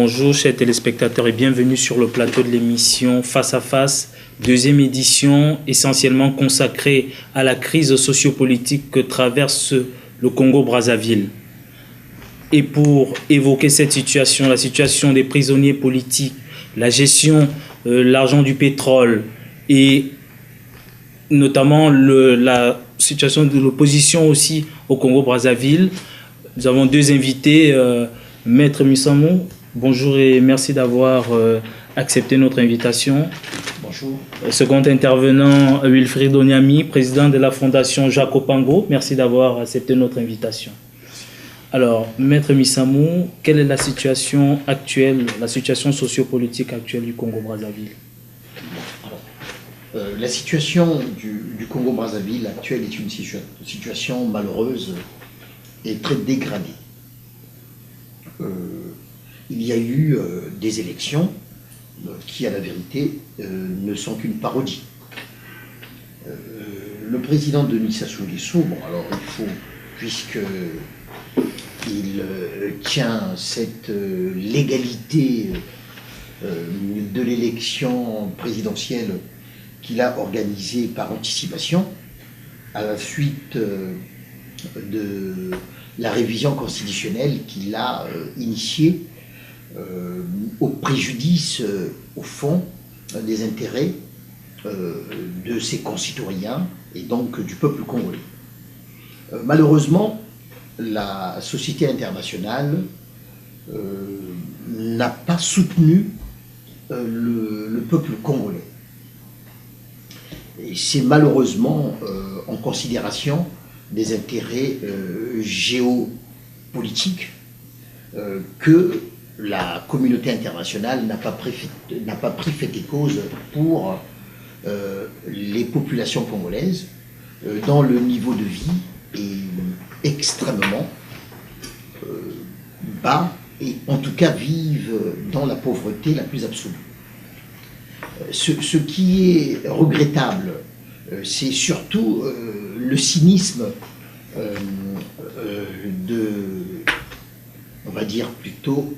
Bonjour chers téléspectateurs et bienvenue sur le plateau de l'émission Face à Face, deuxième édition essentiellement consacrée à la crise sociopolitique que traverse le Congo-Brazzaville. Et pour évoquer cette situation, la situation des prisonniers politiques, la gestion de l'argent du pétrole et notamment la situation de l'opposition aussi au Congo-Brazzaville, nous avons deux invités. Maître Missamou, bonjour et merci d'avoir accepté notre invitation. Bonjour. Second intervenant, Wilfried Onyami, président de la Fondation Jacques Opango, merci d'avoir accepté notre invitation. Alors, Maître Missamou, quelle est la situation actuelle, la situation sociopolitique actuelle du Congo-Brazzaville? La situation du Congo-Brazzaville actuelle est une situation malheureuse et très dégradée. Il y a eu des élections qui, à la vérité, ne sont qu'une parodie. Le président Denis Sassou Nguesso, bon alors il faut, puisqu'il tient cette légalité de l'élection présidentielle qu'il a organisée par anticipation, à la suite de la révision constitutionnelle qu'il a initiée au préjudice, au fond, des intérêts de ses concitoyens et donc du peuple congolais. Malheureusement, la société internationale n'a pas soutenu le peuple congolais. Et c'est malheureusement en considération des intérêts géopolitiques que la communauté internationale n'a pas pris fait et cause pour les populations congolaises, dont le niveau de vie est extrêmement bas et en tout cas vivent dans la pauvreté la plus absolue. Ce qui est regrettable, c'est surtout le cynisme on va dire plutôt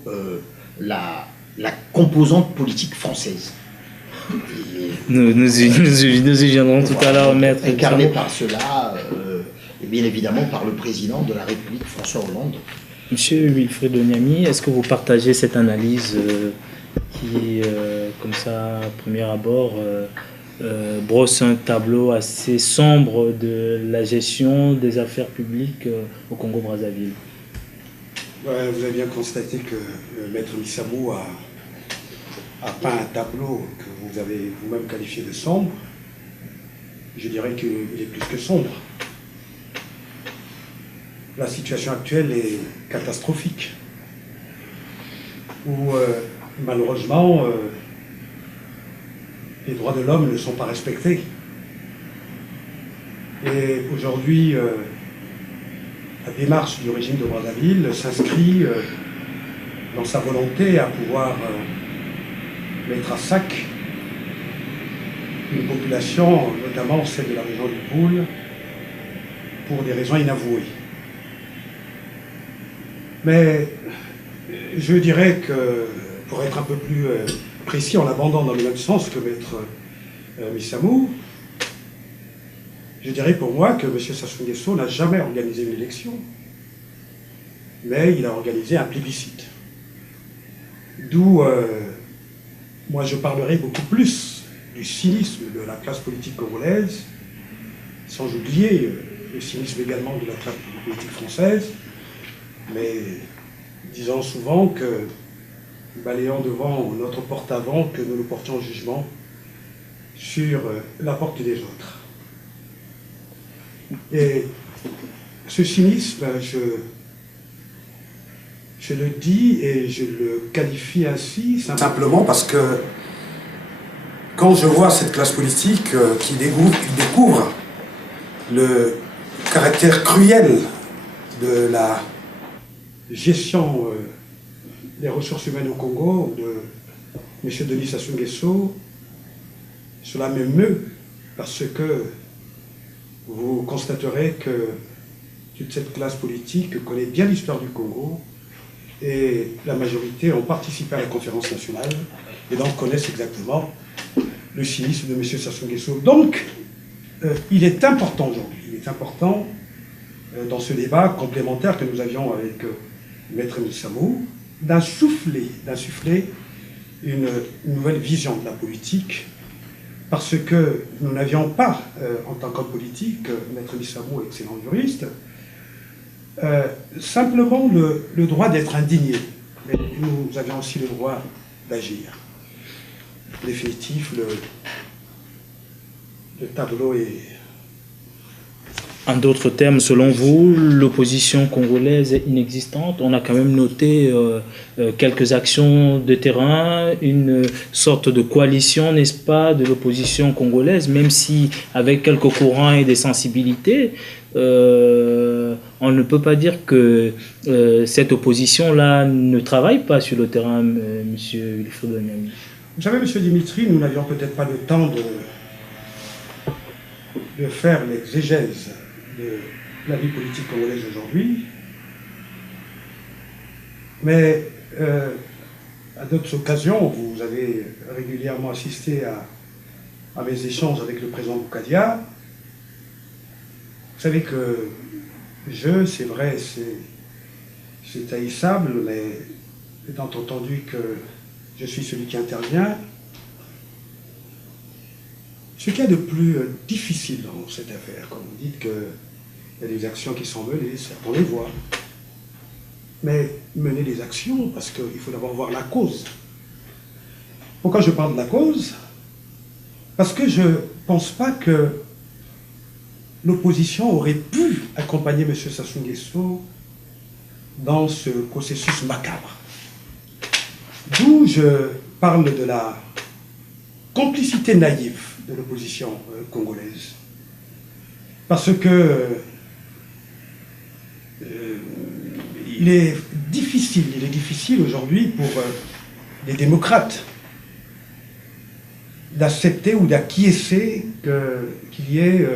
la composante politique française. Nous y viendrons tout à l'heure, Maître. Incarné par cela, et bien évidemment par le président de la République, François Hollande. Monsieur Wilfried Onyami, est-ce que vous partagez cette analyse qui, comme ça, à premier abord, brosse un tableau assez sombre de la gestion des affaires publiques au Congo-Brazzaville? Ouais, vous avez bien constaté que Maître Missamou a peint un tableau que vous avez vous-même qualifié de sombre. Je dirais qu'il est plus que sombre. La situation actuelle est catastrophique, où malheureusement les droits de l'homme ne sont pas respectés. Et aujourd'hui, la démarche du régime de Brazzaville s'inscrit dans sa volonté à pouvoir mettre à sac une population, notamment celle de la région du Poul, pour des raisons inavouées. Mais je dirais que, pour être un peu plus précis, en l'abandonnant dans le même sens que Maître Missamou, je dirais pour moi que M. Sassou Nguesso n'a jamais organisé une élection, mais il a organisé un plébiscite. D'où, moi je parlerai beaucoup plus du cynisme de la classe politique congolaise, sans oublier le cynisme également de la classe politique française, mais disons souvent que, balayant devant notre porte-avant, que nous nous portions en jugement sur la porte des autres. Et ce cynisme, je le dis et je le qualifie ainsi simplement parce que quand je vois cette classe politique qui découvre le caractère cruel de la gestion des ressources humaines au Congo de M. Denis Sassou Nguesso, cela m'émeut parce que vous constaterez que toute cette classe politique connaît bien l'histoire du Congo et la majorité ont participé à la conférence nationale et donc connaissent exactement le cynisme de M. Sassou Nguesso. Donc, il est important aujourd'hui, il est important dans ce débat complémentaire que nous avions avec Maître Missamou, d'insuffler une nouvelle vision de la politique, parce que nous n'avions pas, en tant qu'homme politique, Maître Missamou, excellent juriste, simplement le droit d'être indigné, mais nous avions aussi le droit d'agir. En définitive, le tableau est... En d'autres termes, selon vous, l'opposition congolaise est inexistante. On a quand même noté quelques actions de terrain, une sorte de coalition, n'est-ce pas, de l'opposition congolaise, même si avec quelques courants et des sensibilités, on ne peut pas dire que cette opposition-là ne travaille pas sur le terrain, M. Wilfried Onyami. Vous savez, M. Dimitri, nous n'avions peut-être pas le temps de faire l'exégèse de la vie politique congolaise aujourd'hui, mais à d'autres occasions, vous avez régulièrement assisté à mes échanges avec le président Boukadia. Vous savez que c'est vrai, c'est haïssable, mais étant entendu que je suis celui qui intervient, ce qu'il y a de plus difficile dans cette affaire, comme vous dites qu'il y a des actions qui sont menées, certes on les voit, mais mener des actions, parce qu'il faut d'abord voir la cause. Pourquoi je parle de la cause? Parce que je ne pense pas que l'opposition aurait pu accompagner M. Sassou Nguesso dans ce processus macabre. D'où je parle de la complicité naïve de l'opposition congolaise. Parce que il est difficile aujourd'hui pour les démocrates d'accepter ou d'acquiescer qu'il y ait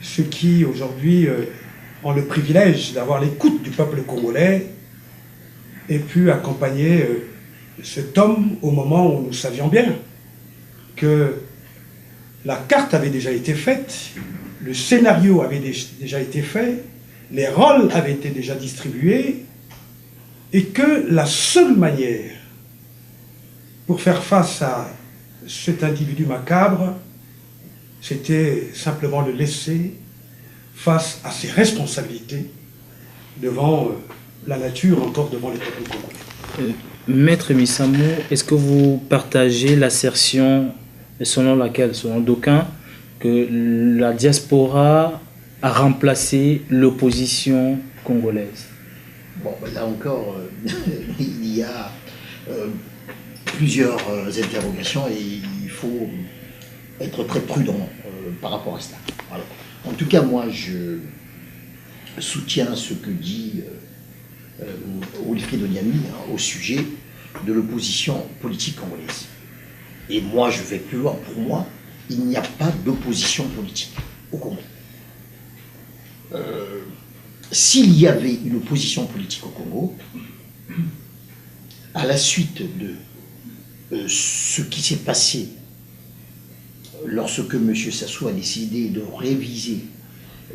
ceux qui aujourd'hui ont le privilège d'avoir l'écoute du peuple congolais et pu accompagner cet homme au moment où nous savions bien que la carte avait déjà été faite, le scénario avait déjà été fait, les rôles avaient été déjà distribués, et que la seule manière pour faire face à cet individu macabre, c'était simplement le laisser face à ses responsabilités devant la nature, encore devant les peuples congolais. Maître Missamou, est-ce que vous partagez l'assertion selon laquelle, selon d'aucuns, que la diaspora a remplacé l'opposition congolaise? Bon, là encore, il y a plusieurs interrogations et il faut être très prudent par rapport à cela. Alors, en tout cas, moi, je soutiens ce que dit Wilfried Onyami au sujet de l'opposition politique congolaise. Et moi, je vais plus loin. Pour moi, il n'y a pas d'opposition politique au Congo. S'il y avait une opposition politique au Congo, à la suite de ce qui s'est passé lorsque M. Sassou a décidé de réviser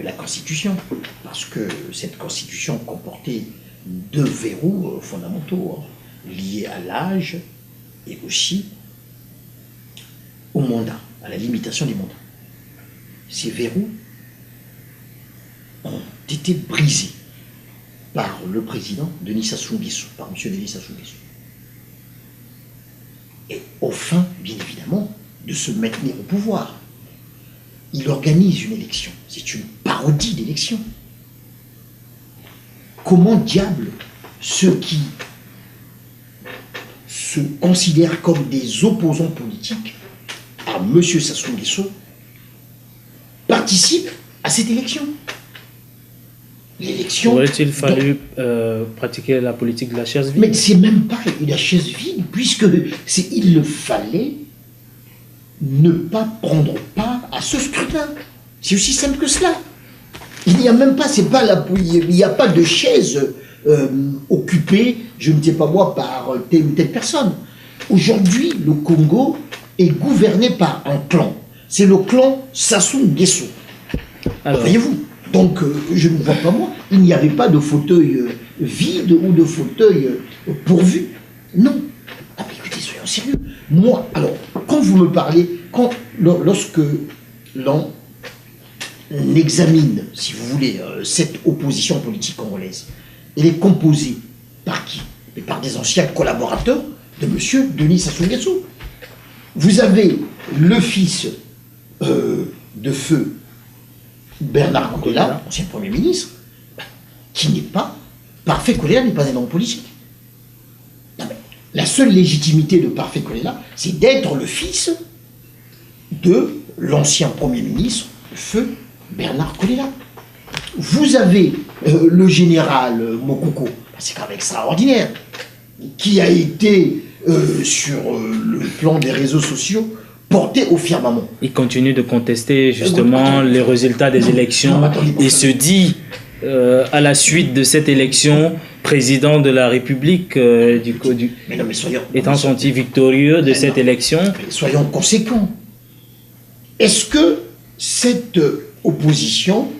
la Constitution, parce que cette Constitution comportait deux verrous fondamentaux, liés à l'âge et aussi au mandat, à la limitation des mandats. Ces verrous ont été brisés par le président Denis Sassou Nguesso, par M. Denis Sassou Nguesso. Et au fin, bien évidemment, de se maintenir au pouvoir. Il organise une élection. C'est une parodie d'élection. Comment diable ceux qui se considèrent comme des opposants politiques à M. Sassou Nguesso participent à cette élection? L'élection... Aurait-il fallu pratiquer la politique de la chaise vide? Mais c'est même pas la chaise vide, puisque il fallait ne pas prendre part à ce scrutin. C'est aussi simple que cela. Il n'y a même pas, il n'y a pas de chaise occupé, je ne sais pas moi, par telle ou telle personne. Aujourd'hui, le Congo est gouverné par un clan. C'est le clan Sassou Nguesso. Voyez-vous? Donc, je ne vois pas moi, il n'y avait pas de fauteuil vide ou de fauteuil pourvu. Non. Ah, mais écoutez, soyons sérieux. Moi, alors, quand vous me parlez, lorsque l'on examine, si vous voulez, cette opposition politique congolaise, elle est composée par qui? Mais par des anciens collaborateurs de M. Denis Sassou Nguesso. Vous avez le fils de feu Bernard Kolela, ancien Premier ministre, qui n'est pas... Parfait Kolela n'est pas un homme politique. Non, mais la seule légitimité de Parfait Kolela, c'est d'être le fils de l'ancien Premier ministre, le feu Bernard Kolela. Vous avez le général Mokoko, c'est quand même extraordinaire, qui a été sur le plan des réseaux sociaux porté au firmament. Il continue de contester justement les résultats des élections et se dit, à la suite de cette élection, président de la République, étant senti victorieux de cette élection. Soyons conséquents. Est-ce que cette opposition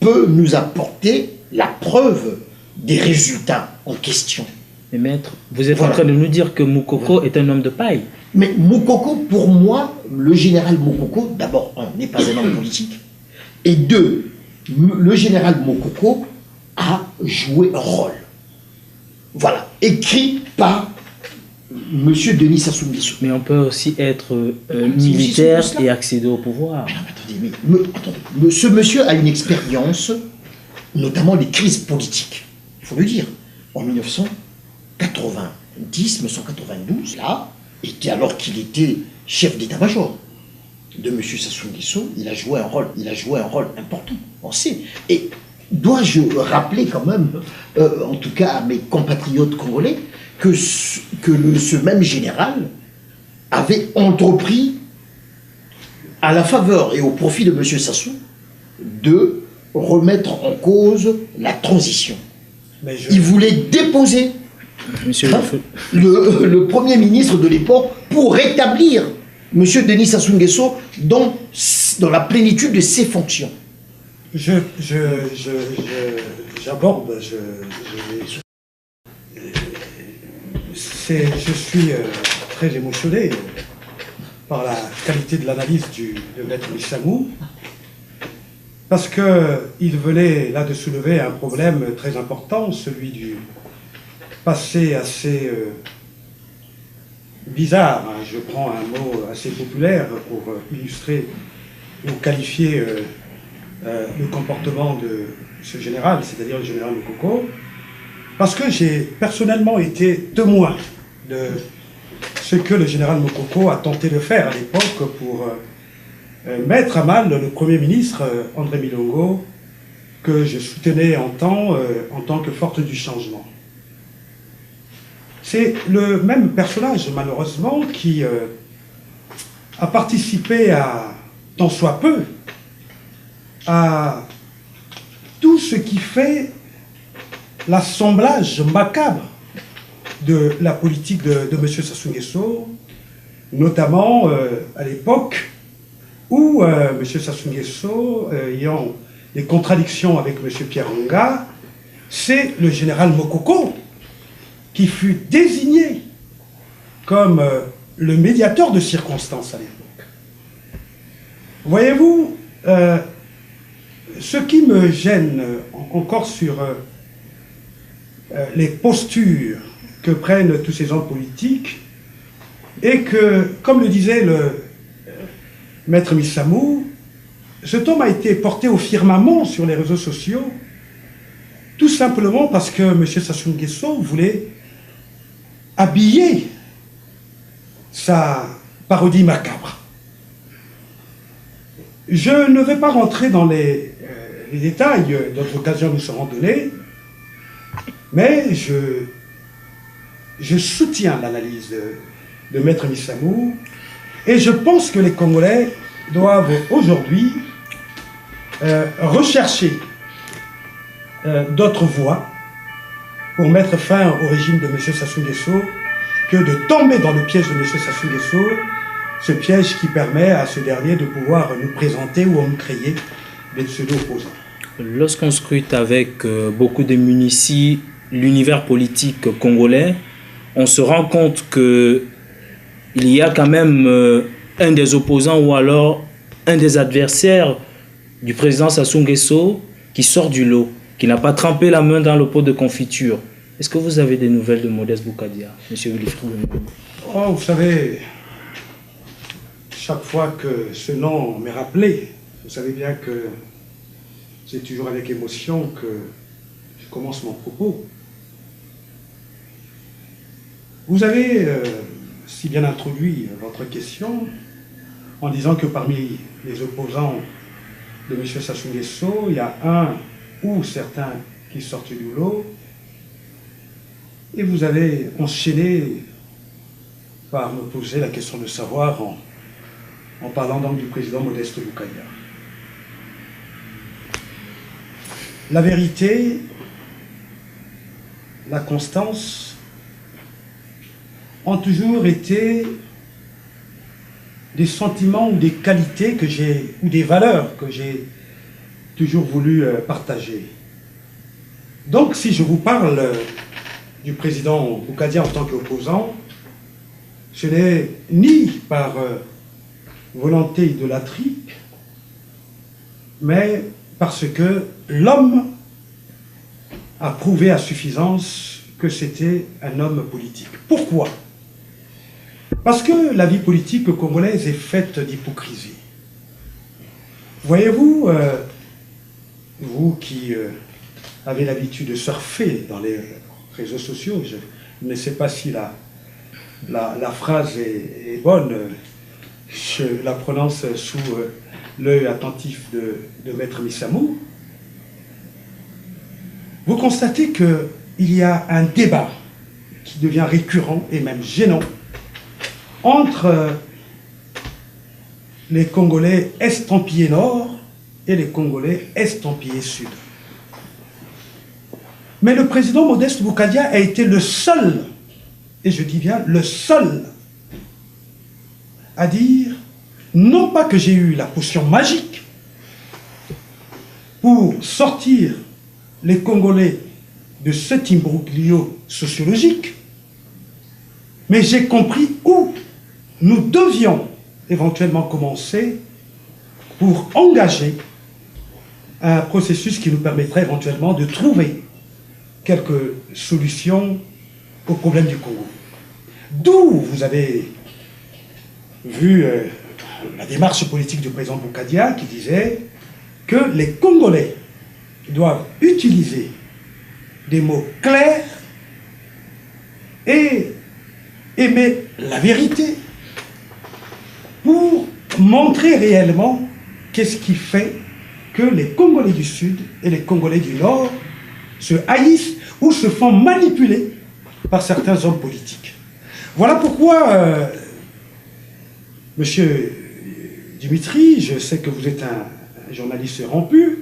peut nous apporter la preuve des résultats en question? Mais maître, vous êtes en train de nous dire que Moukoko est un homme de paille. Mais Moukoko, pour moi, le général Moukoko, d'abord, n'est pas un homme politique, et deux, le général Moukoko a joué un rôle. Voilà, écrit par M. Denis Sassou Nguesso. Mais on peut aussi être militaire et accéder au pouvoir. Attendez, ce monsieur a une expérience, notamment des crises politiques, il faut le dire. En 1990, 1992, là, alors qu'il était chef d'état-major de M. Sassou Nguesso, il a joué un rôle important, on sait. Et dois-je rappeler quand même, en tout cas à mes compatriotes congolais, que ce même général avait entrepris, à la faveur et au profit de M. Sassou, de remettre en cause la transition. Il voulait déposer le Premier ministre de l'époque pour rétablir M. Denis Sassou Nguesso dans la plénitude de ses fonctions. J'aborde, je suis très émotionné par la qualité de l'analyse de Maître Missamou, parce qu'il venait là de soulever un problème très important, celui du passé assez bizarre. Je prends un mot assez populaire pour illustrer ou qualifier le comportement de ce général, c'est-à-dire le général Mokoko, parce que j'ai personnellement été témoin de ce que le général Mokoko a tenté de faire à l'époque pour mettre à mal le Premier ministre André Milongo, que je soutenais en tant que force du changement. C'est le même personnage, malheureusement, qui a participé tant soit peu, à tout ce qui fait l'assemblage macabre de la politique de M. Sassou Nguesso, notamment à l'époque où M. Sassou Nguesso, ayant des contradictions avec M. Pierre Nga, c'est le général Mokoko qui fut désigné comme le médiateur de circonstances à l'époque. Voyez-vous, ce qui me gêne encore sur les postures que prennent tous ces hommes politiques est que, comme le disait le maître Missamou, cet homme a été porté au firmament sur les réseaux sociaux tout simplement parce que M. Sassou Nguesso voulait habiller sa parodie macabre. Je ne vais pas rentrer dans les détails, d'autres occasions nous seront données, mais je soutiens l'analyse de Maître Missamou et je pense que les Congolais doivent aujourd'hui rechercher d'autres voies pour mettre fin au régime de M. Sassou Nguesso que de tomber dans le piège de M. Sassou Nguesso, ce piège qui permet à ce dernier de pouvoir nous présenter ou nous créer des pseudo-opposants. Lorsqu'on scrute avec beaucoup de munities l'univers politique congolais, on se rend compte qu'il y a quand même un des opposants ou alors un des adversaires du président Sassou Nguesso qui sort du lot, qui n'a pas trempé la main dans le pot de confiture. Est-ce que vous avez des nouvelles de Modeste Boukadia, M. Wilfried? Oh, vous savez, chaque fois que ce nom m'est rappelé, vous savez bien que c'est toujours avec émotion que je commence mon propos. Vous avez si bien introduit votre question en disant que parmi les opposants de M. Sassou Nguesso, il y a un ou certains qui sortent du lot, et vous avez enchaîné par me poser la question de savoir en parlant donc du président Modeste Boukadia. La vérité, la constance ont toujours été des sentiments ou des qualités que j'ai, ou des valeurs que j'ai toujours voulu partager. Donc si je vous parle du président Boukadia en tant qu'opposant, ce n'est ni par volonté idolâtrique, mais parce que l'homme a prouvé à suffisance que c'était un homme politique. Pourquoi? Parce que la vie politique congolaise est faite d'hypocrisie. Voyez-vous, vous qui avez l'habitude de surfer dans les réseaux sociaux, je ne sais pas si la phrase est bonne, je la prononce sous l'œil attentif de Maître Missamou. Vous constatez qu'il y a un débat qui devient récurrent et même gênant entre les Congolais estampillés Nord et les Congolais estampillés Sud. Mais le président Modeste Boukadia a été le seul, et je dis bien le seul, à dire, non pas que j'ai eu la potion magique pour sortir les Congolais de cet imbroglio sociologique, mais j'ai compris où nous devions éventuellement commencer pour engager un processus qui nous permettrait éventuellement de trouver quelques solutions aux problèmes du Congo. D'où vous avez vu la démarche politique du président Boukadia qui disait que les Congolais doivent utiliser des mots clairs et aimer la vérité pour montrer réellement qu'est-ce qui fait que les Congolais du Sud et les Congolais du Nord se haïssent ou se font manipuler par certains hommes politiques. Voilà pourquoi, Monsieur Dimitri, je sais que vous êtes un journaliste rompu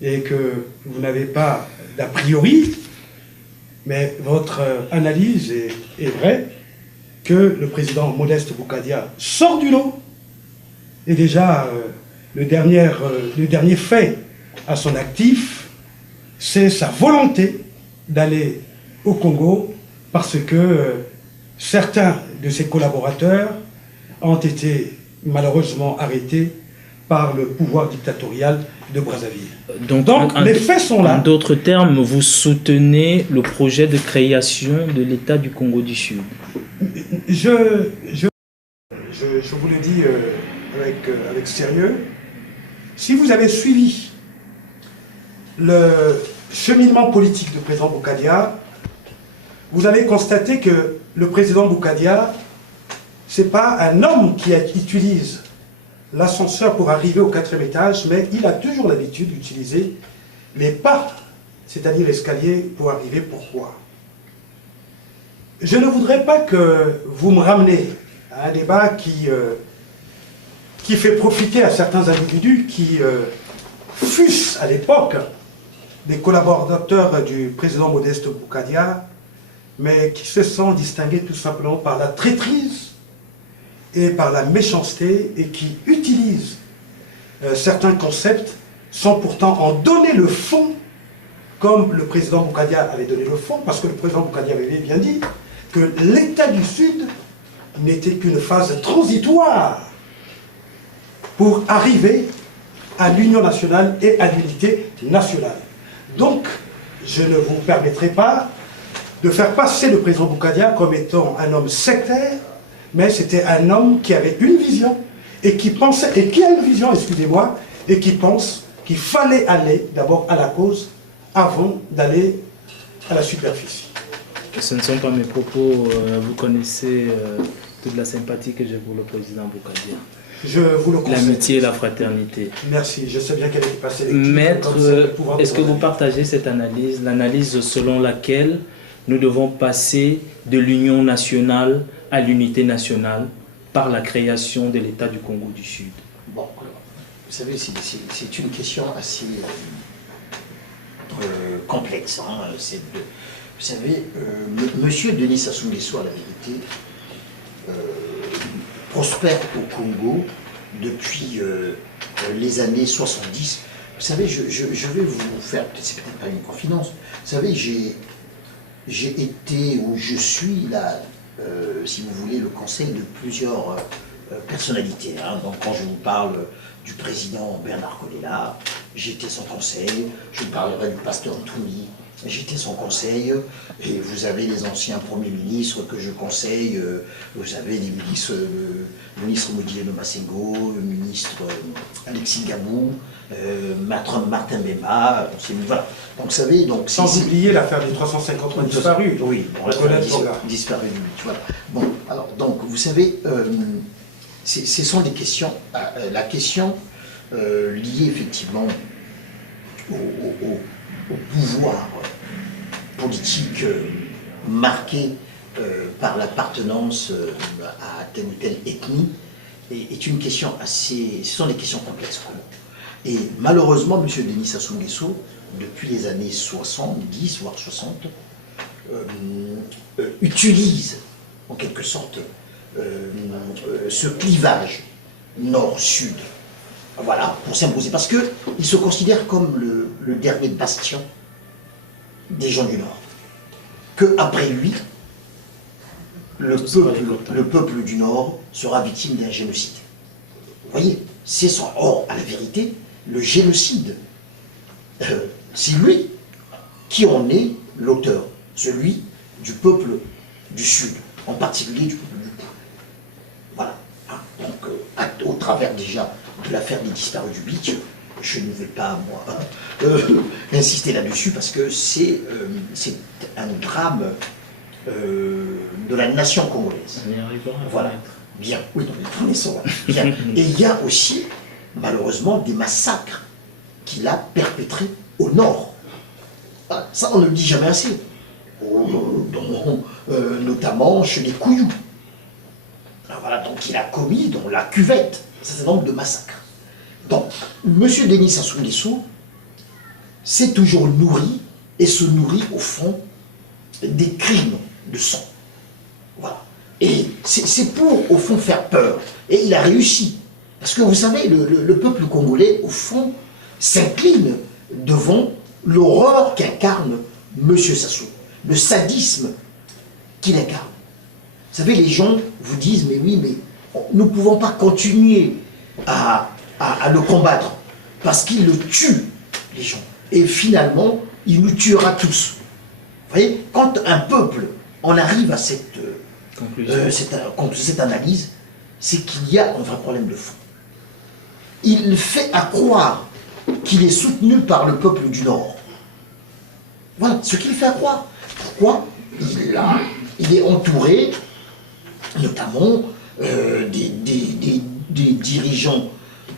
et que vous n'avez pas d'a priori, mais votre analyse est vraie, que le président Modeste Boukadia sort du lot, et déjà le dernier fait à son actif, c'est sa volonté d'aller au Congo parce que certains de ses collaborateurs ont été malheureusement arrêtés par le pouvoir dictatorial de Brazzaville. Donc les faits sont là. En d'autres termes, vous soutenez le projet de création de l'État du Congo du Sud. Je vous le dis avec sérieux. Si vous avez suivi le cheminement politique du président Boukadia, vous allez constater que le président Boukadia, ce n'est pas un homme qui utilise l'ascenseur pour arriver au 4e étage, mais il a toujours l'habitude d'utiliser les pas, c'est-à-dire l'escalier, pour arriver. Pourquoi? Je ne voudrais pas que vous me ramenez à un débat qui fait profiter à certains individus qui fussent à l'époque des collaborateurs du président Modeste Boukadia, mais qui se sont distingués tout simplement par la traîtrise et par la méchanceté, et qui utilisent certains concepts sans pourtant en donner le fond, comme le président Boukadia avait donné le fond, parce que le président Boukadia avait bien dit que l'État du Sud n'était qu'une phase transitoire pour arriver à l'union nationale et à l'unité nationale. Donc, je ne vous permettrai pas de faire passer le président Boukadia comme étant un homme sectaire, mais c'était un homme qui avait une vision, et qui pensait, et qui a une vision, excusez-moi, et qui pense qu'il fallait aller d'abord à la cause avant d'aller à la superficie. Ce ne sont pas mes propos, vous connaissez toute la sympathie que j'ai pour le président Boukadia. Je vous le conseille. L'amitié et la fraternité. Merci, je sais bien qu'elle est passée. Maître, est-ce que vous partagez cette analyse, l'analyse selon laquelle nous devons passer de l'union nationale à l'unité nationale par la création de l'État du Congo du Sud? Bon, alors, vous savez, c'est une question assez complexe. Hein. Vous savez, Monsieur Denis Sassou Nguesso, à la vérité, prospère au Congo depuis les années 70. Vous savez, je vais vous faire, c'est peut-être pas une confidence, vous savez, j'ai été, ou je suis là, si vous voulez, le conseil de plusieurs personnalités. Hein. Donc quand je vous parle du président Bernard Kolela, j'étais son conseil, je vous parlerai du pasteur Ntoumi, j'étais son conseil, et vous avez les anciens premiers ministres que je conseille, vous avez les ministres, le ministre Modileno Massengo, le ministre Alexis Gabou, Martin Bemba, voilà. Donc vous savez, donc... Sans oublier l'affaire des 350 disparus. Oui, bon, l'affaire disparus, voilà. Bon, alors, donc, vous savez, ce sont des questions, la question liée effectivement au pouvoir politique marqué par l'appartenance à telle ou telle ethnie est une question assez... Ce sont des questions complexes pour nous. Et malheureusement, M. Denis Sassou Nguesso, depuis les années 70, voire 60, utilise en quelque sorte ce clivage nord-sud, voilà, pour s'imposer, parce qu'il se considère comme le dernier bastion des gens du Nord. Qu'après lui, le peuple du Nord sera victime d'un génocide. Vous voyez, c'est son... Or, à la vérité, le génocide, c'est lui qui en est l'auteur, celui du peuple du Sud, en particulier du peuple du Pou. Voilà. Donc, au travers déjà de l'affaire des disparus du Beach, je ne vais pas, moi, insister là-dessus, parce que c'est un drame de la nation congolaise. On y arrivera. Voilà. Bien. Oui, on est sur. Bien. Et il y a aussi, malheureusement, des massacres qu'il a perpétrés au nord. Voilà. Ça, on ne le dit jamais assez. Notamment chez les Kouyou. Alors voilà, donc il a commis dans la cuvette un certain nombre de massacres. Donc, M. Denis Sassou Nguesso s'est toujours nourri, et se nourrit au fond des crimes de sang. Voilà. Et c'est pour, au fond, faire peur. Et il a réussi. Parce que vous savez, le peuple congolais, au fond, s'incline devant l'horreur qu'incarne M. Sassou, le sadisme qu'il incarne. Vous savez, les gens vous disent, mais oui, mais nous ne pouvons pas continuer à le combattre, parce qu'il le tue, les gens. Et finalement, il nous tuera tous. Vous voyez, quand un peuple en arrive à cette analyse, c'est qu'il y a un vrai problème de fond. Il fait à croire qu'il est soutenu par le peuple du Nord. Voilà ce qu'il fait à croire. Pourquoi? Il est entouré, notamment, des dirigeants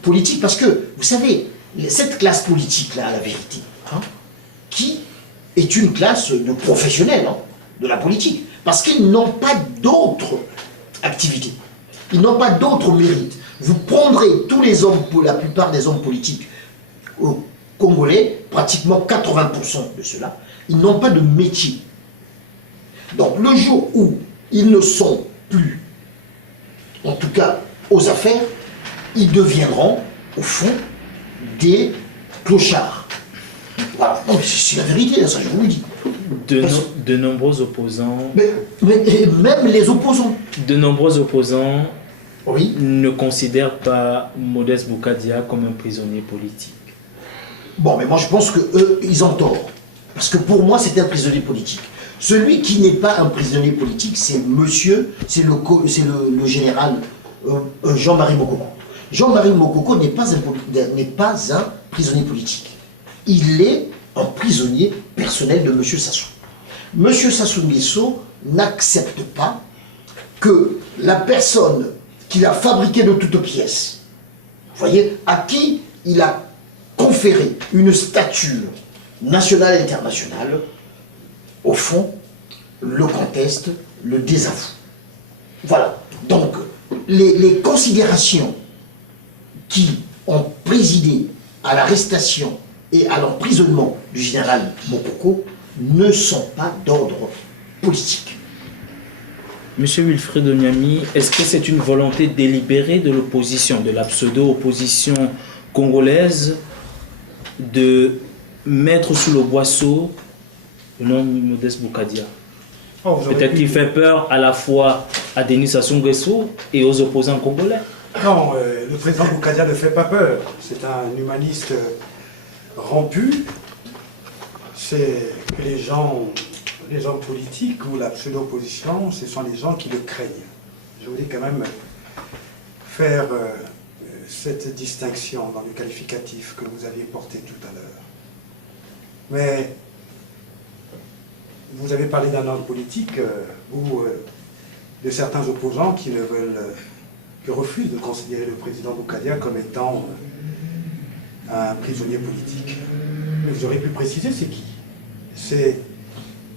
politiques, parce que, vous savez, cette classe politique-là, la vérité, hein, qui est une classe de professionnels hein, de la politique, parce qu'ils n'ont pas d'autres activités, ils n'ont pas d'autres mérites. Vous prendrez tous les hommes, la plupart des hommes politiques Congolais, pratiquement 80% de ceux-là, ils n'ont pas de métier. Donc le jour où ils ne sont plus, en tout cas aux affaires, ils deviendront, au fond, des clochards. Voilà, c'est la vérité, ça je vous le dis. De nombreux opposants... Mais même les opposants. De nombreux opposants oui. ne considèrent pas Modeste Boukadia comme un prisonnier politique. Bon, mais moi je pense qu'eux, ils ont tort. Parce que pour moi, c'est un prisonnier politique. Celui qui n'est pas un prisonnier politique, c'est le général Jean-Marie Mokoko. Jean-Marie Mokoko n'est pas un prisonnier politique. Il est un prisonnier personnel de M. Sassou. M. Sassou Nguesso n'accepte pas que la personne qu'il a fabriquée de toutes pièces, vous voyez, à qui il a conféré une stature nationale et internationale, au fond, le conteste, le désavoue. Voilà. Donc, les considérations qui ont présidé à l'arrestation et à l'emprisonnement du général Mokoko ne sont pas d'ordre politique. Monsieur Wilfried Onyami, est-ce que c'est une volonté délibérée de l'opposition, de la pseudo-opposition congolaise, de mettre sous le boisseau le nom de Modeste Boukadia? Peut-être qu'il fait peur à la fois à Denis Sassou Nguesso et aux opposants congolais. Non, le président Boukadia ne fait pas peur. C'est un humaniste rompu. C'est que les hommes politiques ou la pseudo-opposition, ce sont les gens qui le craignent. Je voulais quand même faire cette distinction dans le qualificatif que vous aviez porté tout à l'heure. Mais vous avez parlé d'un homme politique ou de certains opposants qui refusent de considérer le président Boukadia comme étant un prisonnier politique. Mais vous aurez pu préciser, c'est qui? C'est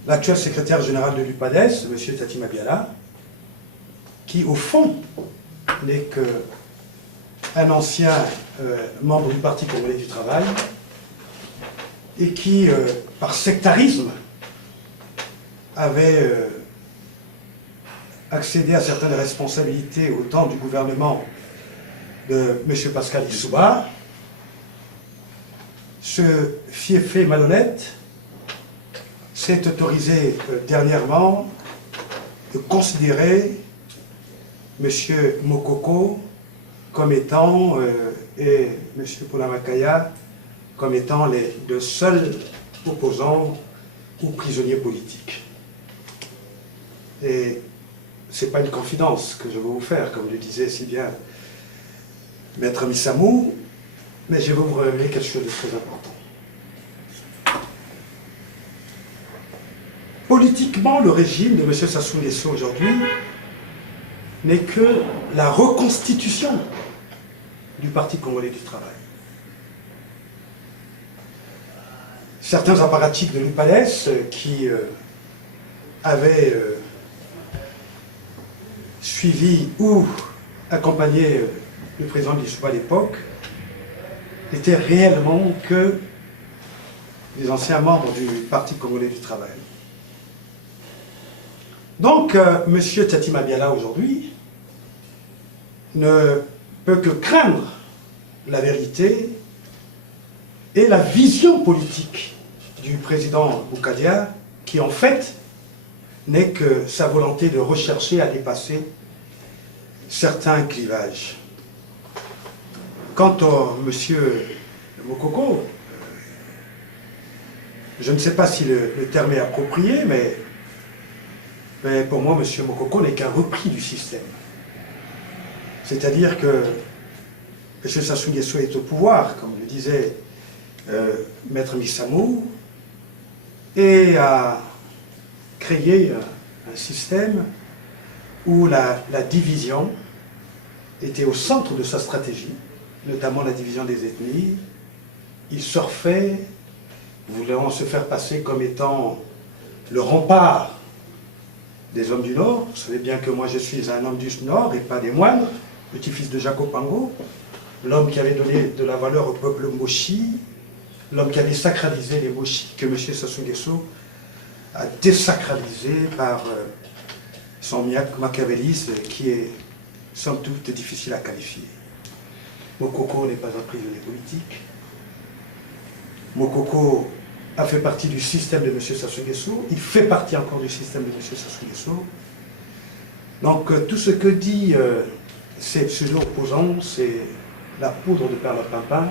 l'actuel secrétaire général de l'UPADES, M. Tati Mabiala, qui au fond n'est qu'un ancien membre du Parti congolais du travail et qui, par sectarisme, avait accédé à certaines responsabilités au temps du gouvernement de M. Pascal Lissouba. Ce fiefé malhonnête s'est autorisé dernièrement de considérer M. Mokoko comme étant, et M. Poulamakaya comme étant les deux seuls opposants ou prisonniers politiques. Et ce n'est pas une confidence que je vais vous faire, comme le disait si bien Maître Missamou, mais je vais vous révéler quelque chose de très important. Politiquement, le régime de M. Sassou Nguesso aujourd'hui n'est que la reconstitution du Parti congolais du travail. Certains apparatchiks de l'UPADES qui avaient suivi ou accompagné le président Lissouba à l'époque n'étaient réellement que les anciens membres du Parti congolais du travail. Donc, M. Tati Mabiala aujourd'hui ne peut que craindre la vérité et la vision politique du président Boukadia, qui en fait n'est que sa volonté de rechercher à dépasser certains clivages. Quant à M. Mokoko, je ne sais pas si le terme est approprié, mais pour moi, M. Mokoko n'est qu'un repris du système. C'est-à-dire que M. Sassou Nguesso est au pouvoir, comme le disait Maître Missamou, et a créé un système où la division était au centre de sa stratégie, notamment la division des ethnies. Il surfait, voulant se faire passer comme étant le rempart des hommes du Nord. Vous savez bien que moi je suis un homme du Nord et pas des moindres, petit-fils de Jaco Pango, l'homme qui avait donné de la valeur au peuple Moshi, l'homme qui a désacralisé les mots que M. Sassou Nguesso a désacralisé par son machiavélisme qui est sans doute difficile à qualifier. Mokoko n'est pas un prisonnier politique. Mokoko a fait partie du système de M. Sassou Nguesso. Il fait partie encore du système de M. Sassou Nguesso. Donc tout ce que dit ces pseudo-opposants, c'est la poudre de perlimpinpin.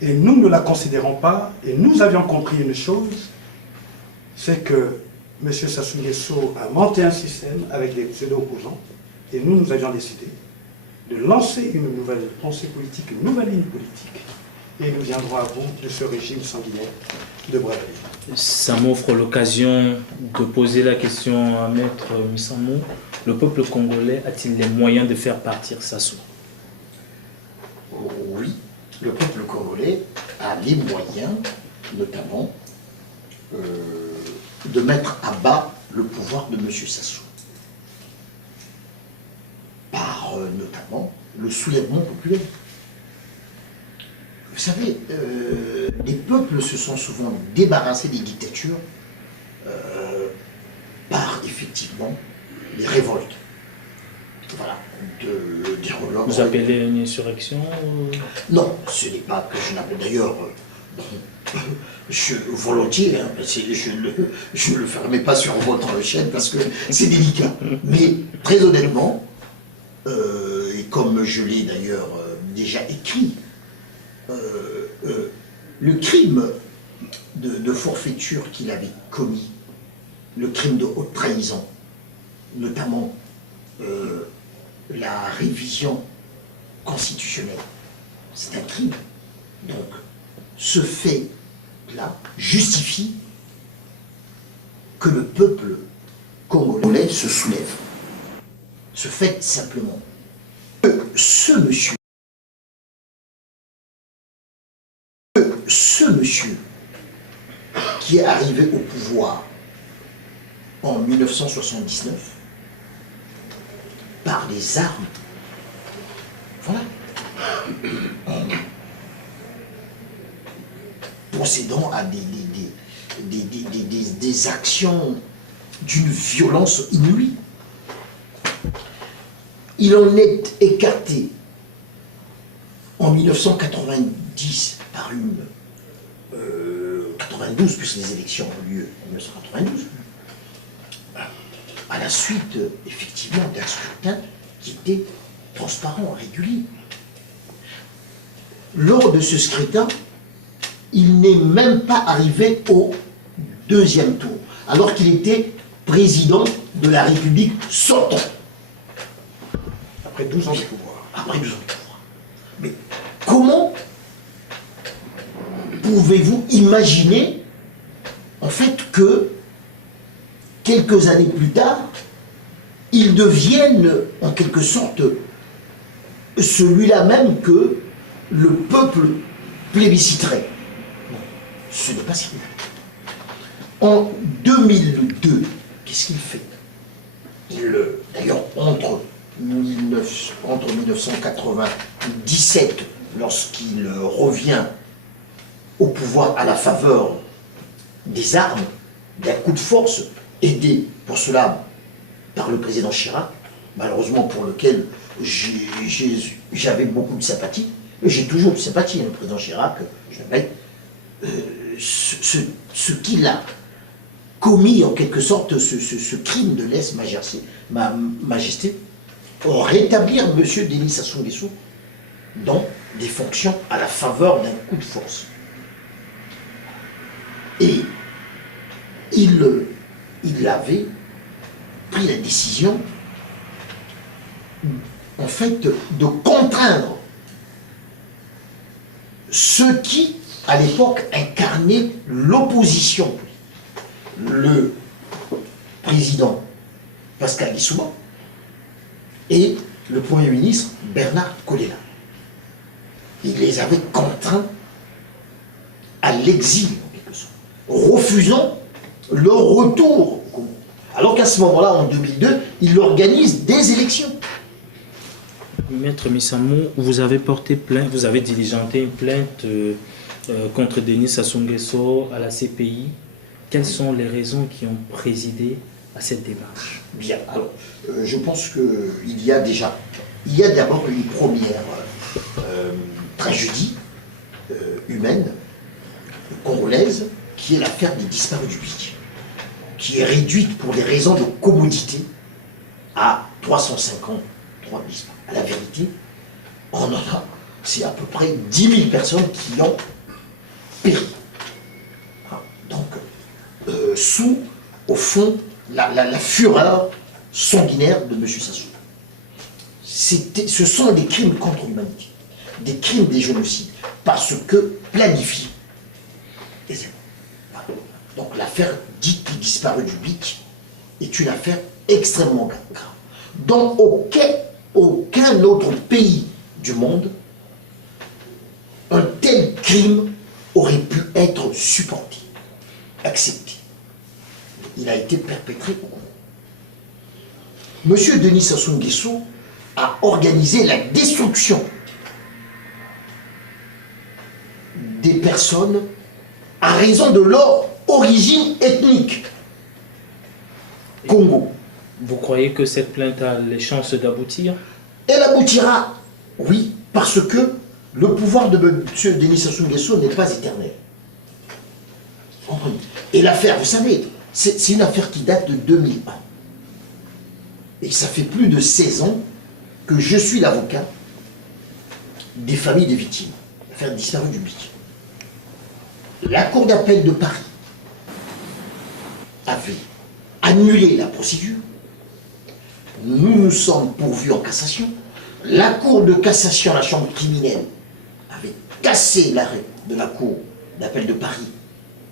Et nous ne la considérons pas. Et nous avions compris une chose, c'est que M. Sassou Nguesso a monté un système avec les pseudo-opposants. Et nous avions décidé de lancer une nouvelle pensée politique, une nouvelle ligne politique. Et nous viendrons à bout de ce régime sanguinaire de Brazzaville. Ça m'offre l'occasion de poser la question à Maître Missamou. Le peuple congolais a-t-il les moyens de faire partir Sassou? Oui, le peuple congolais a les moyens, notamment, de mettre à bas le pouvoir de M. Sassou. Par notamment le soulèvement populaire. Vous savez, les peuples se sont souvent débarrassés des dictatures par effectivement les révoltes. Voilà. Vous appelez une insurrection Non, ce n'est pas que je n'appelle d'ailleurs. Volontiers, hein, je ne le fermais pas sur votre chaîne parce que c'est délicat. Mais très honnêtement, et comme je l'ai d'ailleurs déjà écrit, le crime de forfaiture qu'il avait commis, le crime de haute trahison, notamment la révision constitutionnelle, c'est un crime. Donc, ce fait-là justifie que le peuple congolais se soulève. Ce fait simplement. Ce monsieur qui est arrivé au pouvoir en 1979 par les armes, voilà, en procédant à des actions d'une violence inouïe. Il en est écarté en 1990 par une 92, puisque les élections ont lieu en 1992, à la suite, effectivement, d'un scrutin qui était transparent, régulier. Lors de ce scrutin, il n'est même pas arrivé au deuxième tour, alors qu'il était président de la République sortant. Après 12 ans de pouvoir. Après 12 ans de pouvoir. Mais comment pouvez-vous imaginer, en fait, que quelques années plus tard, il devienne, en quelque sorte, celui-là même que le peuple plébisciterait? Non, ce n'est pas sérieux. En 2002, qu'est-ce qu'il fait? D'ailleurs, entre 1997, lorsqu'il revient au pouvoir à la faveur des armes, d'un coup de force, aidé pour cela par le président Chirac, malheureusement pour lequel j'avais beaucoup de sympathie, mais j'ai toujours de sympathie, le président Chirac, je l'appelle, ce qu'il a commis en quelque sorte, ce crime de lèse-majesté, pour rétablir M. Denis Sassou Nguesso dans des fonctions à la faveur d'un coup de force. Et il avait pris la décision, en fait, de contraindre ceux qui, à l'époque, incarnaient l'opposition. Le président Pascal Lissouba et le Premier ministre Bernard Kolela. Il les avait contraints à l'exil, en quelque sorte, refusant leur retour au Congo. Alors qu'à ce moment-là, en 2002, il organise des élections. Maître Missamou, vous avez porté plainte, vous avez diligenté une plainte contre Denis Sassou Nguesso à la CPI. Quelles sont les raisons qui ont présidé à cette démarche? Bien, alors, je pense qu'il y a d'abord une première tragédie humaine, congolaise, qui est l'affaire des disparus du BIC, qui est réduite pour des raisons de commodité à 353 disparus. À la vérité, c'est à peu près 10 000 personnes qui ont péri. Donc, sous, au fond, la fureur sanguinaire de M. Sassou. Ce sont des crimes contre l'humanité, des crimes, des génocides, parce que planifiés. Voilà. Donc l'affaire dite des disparus du BIC est une affaire extrêmement grave. Dans aucun autre pays du monde, un tel crime aurait pu être supporté, accepté. Il a été perpétré au Congo. Monsieur Denis Sassou Nguesso a organisé la destruction des personnes à raison de leur origine ethnique. Congo. Vous croyez que cette plainte a les chances d'aboutir? Elle aboutira, oui, parce que le pouvoir de M. Denis Sassou Nguesso n'est pas éternel. Et l'affaire, vous savez, c'est une affaire qui date de 2001. Et ça fait plus de 16 ans que je suis l'avocat des familles des victimes. L'affaire disparue du BIC. La Cour d'appel de Paris avait annulé la procédure. Nous nous sommes pourvus en cassation. La Cour de cassation, la chambre criminelle, avait cassé l'arrêt de la Cour d'appel de Paris,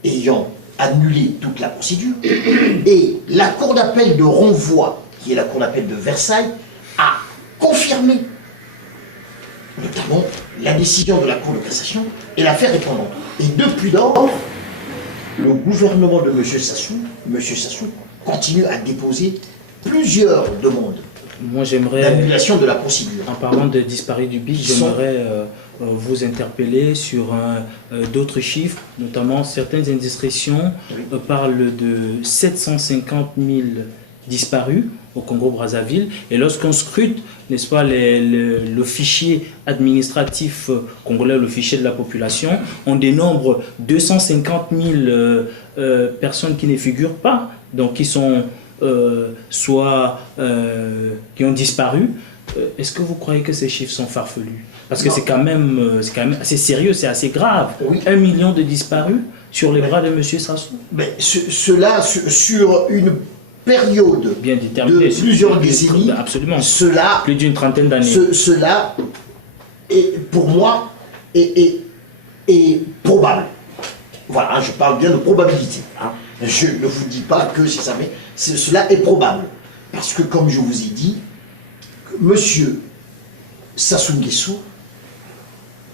ayant annulé toute la procédure. Et la Cour d'appel de renvoi, qui est la Cour d'appel de Versailles, a confirmé notamment la décision de la Cour de cassation, et l'affaire est pendante. Et depuis lors, le gouvernement de M. Sassou continue à déposer plusieurs demandes d'annulation de la procédure. En parlant de disparus du BIC, j'aimerais vous interpeller sur d'autres chiffres, notamment certaines indiscrétions parlent de 750 000 disparus au Congo-Brazzaville. Et lorsqu'on scrute, n'est-ce pas, le fichier administratif congolais, le fichier de la population, on dénombre 250 000 personnes qui ne figurent pas, donc qui sont qui ont disparu. Est-ce que vous croyez que ces chiffres sont farfelus? Parce que c'est quand même assez sérieux, c'est assez grave. Oui. 1 million de disparus sur les bras de M. Sassou. Mais cela, sur une période bien déterminée, de plusieurs décennies, absolument. Cela, plus d'une trentaine d'années. Cela, est, pour moi, est probable. Voilà, je parle bien de probabilité. Hein. Je ne vous dis pas que c'est ça, mais cela est probable. Parce que, comme je vous ai dit, M. Sassou Nguesso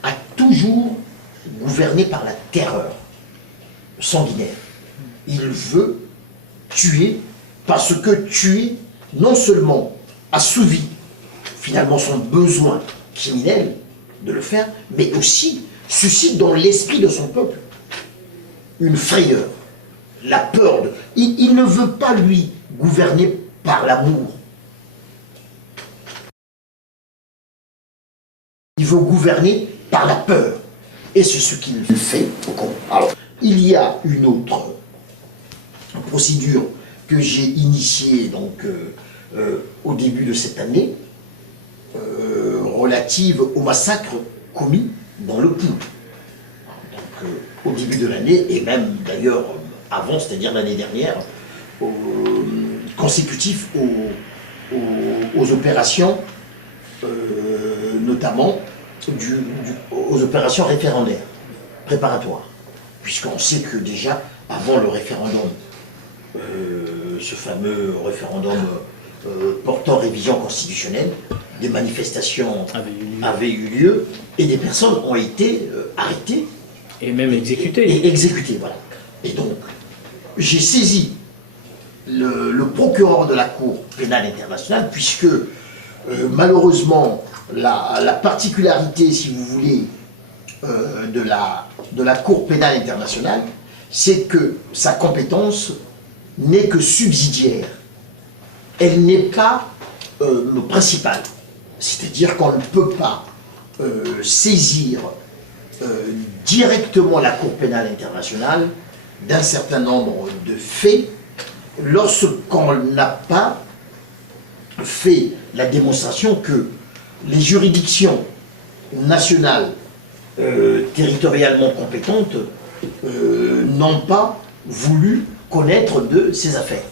a toujours gouverné par la terreur sanguinaire. Il veut tuer, parce que tuer, non seulement assouvit finalement son besoin criminel de le faire, mais aussi suscite dans l'esprit de son peuple une frayeur, la peur. Il ne veut pas, lui, gouverner par l'amour. Il veut gouverner par la peur. Et c'est ce qu'il fait au Congo. Alors, il y a une autre procédure que j'ai initiée donc, au début de cette année, relative au massacre commis dans le Pou. Donc, au début de l'année, et même d'ailleurs avant, c'est-à-dire l'année dernière, consécutif aux opérations, notamment aux opérations référendaires, préparatoires. Puisqu'on sait que déjà, avant le référendum, ce fameux référendum portant révision constitutionnelle, des manifestations avaient eu lieu et des personnes ont été arrêtées. Et même exécutées. Et exécutées, voilà. Et donc, j'ai saisi le procureur de la Cour pénale internationale, puisque malheureusement, la particularité, si vous voulez, de la Cour pénale internationale, c'est que sa compétence n'est que subsidiaire. Elle n'est pas principale. C'est-à-dire qu'on ne peut pas saisir directement la Cour pénale internationale d'un certain nombre de faits lorsqu'on n'a pas fait la démonstration que les juridictions nationales territorialement compétentes n'ont pas voulu connaître de ces affaires.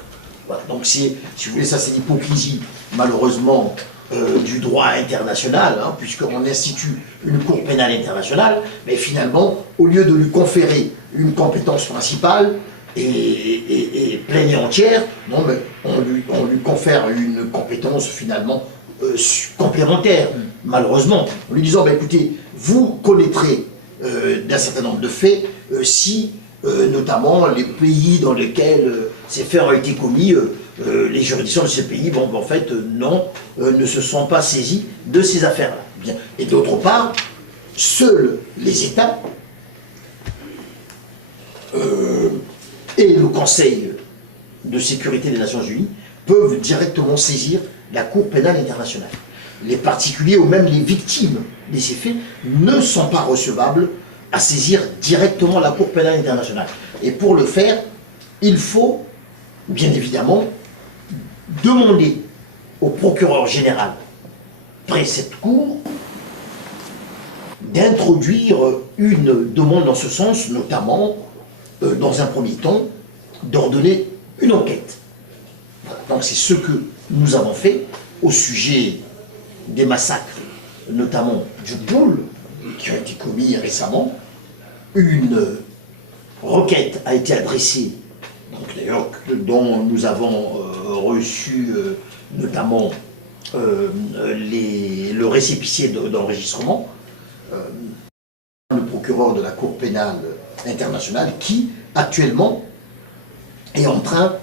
Voilà. Donc, si vous voulez, ça c'est l'hypocrisie, malheureusement, du droit international, hein, puisqu'on institue une Cour pénale internationale, mais finalement, au lieu de lui conférer une compétence principale et pleine et entière, non, mais on lui confère une compétence finalement complémentaire, malheureusement, en lui disant, bah, écoutez, vous connaîtrez d'un certain nombre de faits si, notamment, les pays dans lesquels ces faits ont été commis, les juridictions de ces pays, bon, en fait, non, ne se sont pas saisis de ces affaires-là. Bien. Et d'autre part, seuls les États et le Conseil de sécurité des Nations Unies peuvent directement saisir la Cour pénale internationale. Les particuliers ou même les victimes de ces faits ne sont pas recevables à saisir directement la Cour pénale internationale. Et pour le faire, il faut, bien évidemment, demander au procureur général près cette Cour d'introduire une demande dans ce sens, notamment, dans un premier temps, d'ordonner une enquête. Voilà. Donc c'est ce que nous avons fait au sujet des massacres, notamment du Pool, qui ont été commis récemment. Une requête a été adressée, d'ailleurs, dont nous avons reçu notamment le récépissé d'enregistrement, le procureur de la Cour pénale internationale, qui actuellement est en train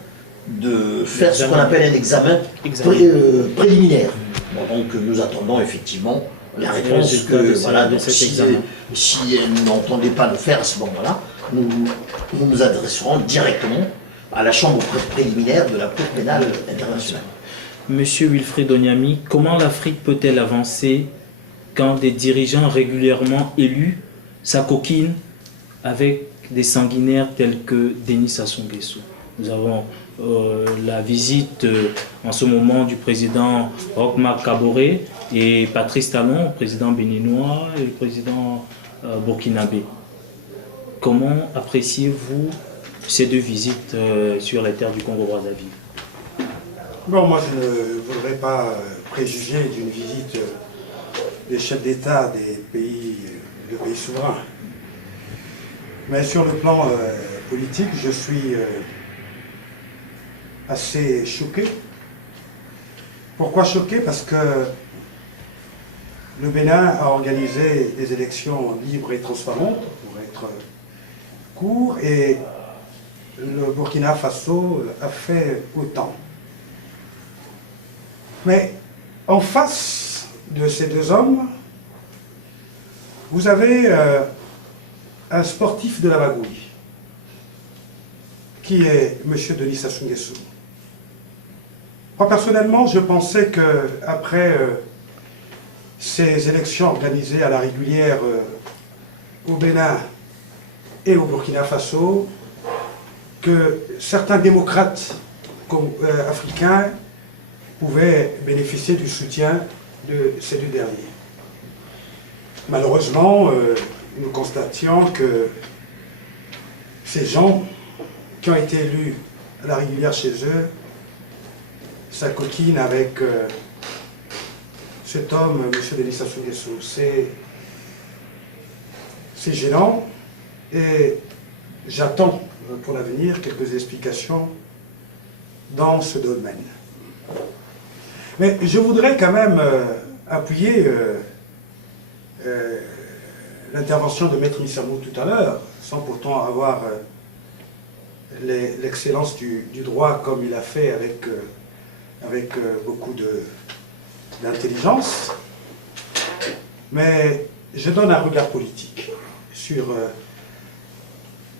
de faire ce qu'on appelle un examen préliminaire. Bon, donc nous attendons effectivement la réponse que, voilà, donc si elle n'entendait pas le faire à ce moment-là, nous adresserons directement à la chambre préliminaire de la Cour pénale internationale. Monsieur Wilfried Onyami, comment l'Afrique peut-elle avancer quand des dirigeants régulièrement élus s'acoquinent avec des sanguinaires tels que Denis Sassou Nguesso? Nous avons la visite en ce moment du président Roch-Marc Kaboré et Patrice Talon, président béninois et le président burkinabé. Comment appréciez-vous ces deux visites sur la terre du Congo-Brazzaville? Bon, moi je ne voudrais pas préjuger d'une visite des chefs d'État des pays, de pays souverains. Mais sur le plan politique, je suis assez choqué. Pourquoi choqué? Parce que le Bénin a organisé des élections libres et transparentes, pour être court, et le Burkina Faso a fait autant. Mais en face de ces deux hommes, vous avez un sportif de la magouille, qui est M. Denis Sassou Nguesso. Moi, personnellement, je pensais qu'après ces élections organisées à la régulière au Bénin et au Burkina Faso, que certains démocrates africains pouvaient bénéficier du soutien de ces deux derniers. Malheureusement, nous constations que ces gens qui ont été élus à la régulière chez eux s'acoquinent avec cet homme, M. Denis Sassou Nguesso. C'est gênant et j'attends pour l'avenir quelques explications dans ce domaine. Mais je voudrais quand même appuyer l'intervention de Maître Missamou tout à l'heure, sans pourtant avoir l'excellence du droit comme il a fait avec beaucoup d'intelligence. Mais je donne un regard politique sur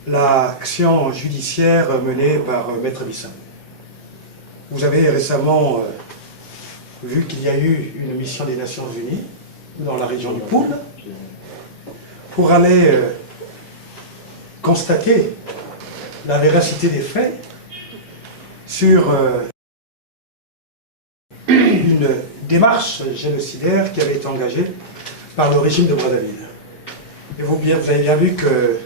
l'action judiciaire menée par Maître Missamou. Vous avez récemment vu qu'il y a eu une mission des Nations Unies dans la région du Poul pour aller constater la véracité des faits sur une démarche génocidaire qui avait été engagée par le régime de Brazzaville. Et vous avez bien vu que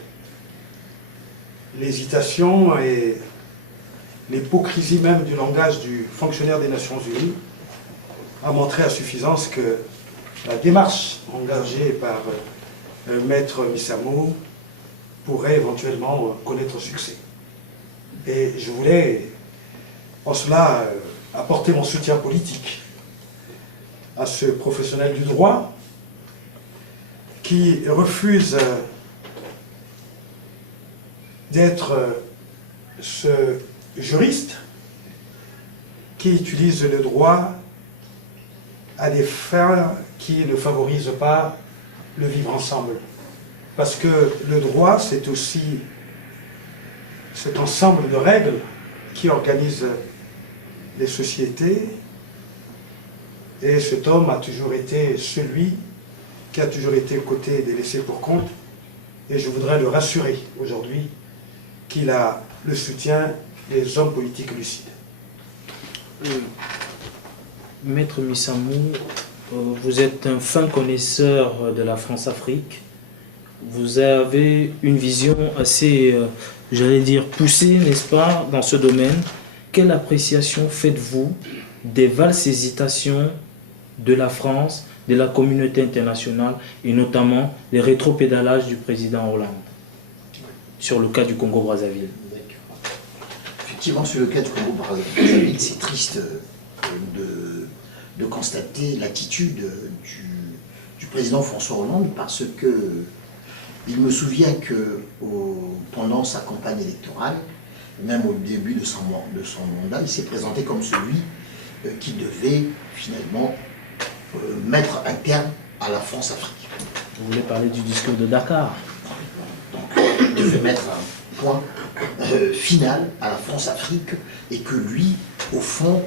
l'hésitation et l'hypocrisie même du langage du fonctionnaire des Nations Unies a montré à suffisance que la démarche engagée par Maître Missamou pourrait éventuellement connaître succès. Et je voulais, en cela, apporter mon soutien politique à ce professionnel du droit qui refuse d'être ce juriste qui utilise le droit à des fins qui ne favorisent pas le vivre ensemble. Parce que le droit, c'est aussi cet ensemble de règles qui organise les sociétés. Et cet homme a toujours été celui qui a toujours été aux côtés des laissés pour compte. Et je voudrais le rassurer aujourd'hui qu'il a le soutien des hommes politiques lucides. Maître Missamou, vous êtes un fin connaisseur de la France-Afrique. Vous avez une vision assez, j'allais dire, poussée, n'est-ce pas, dans ce domaine. Quelle appréciation faites-vous des valses hésitations de la France, de la communauté internationale, et notamment les rétropédalages du président Hollande sur le cas du Congo-Brazzaville? Effectivement, sur le cas du Congo-Brazzaville, c'est triste de constater l'attitude du président François Hollande, parce que il me souvient que pendant sa campagne électorale, même au début de son mandat, il s'est présenté comme celui qui devait finalement mettre un terme à la France-Afrique. Vous voulez parler du discours de Dakar? Donc, il devait mettre un point final à la France-Afrique, et que lui, au fond,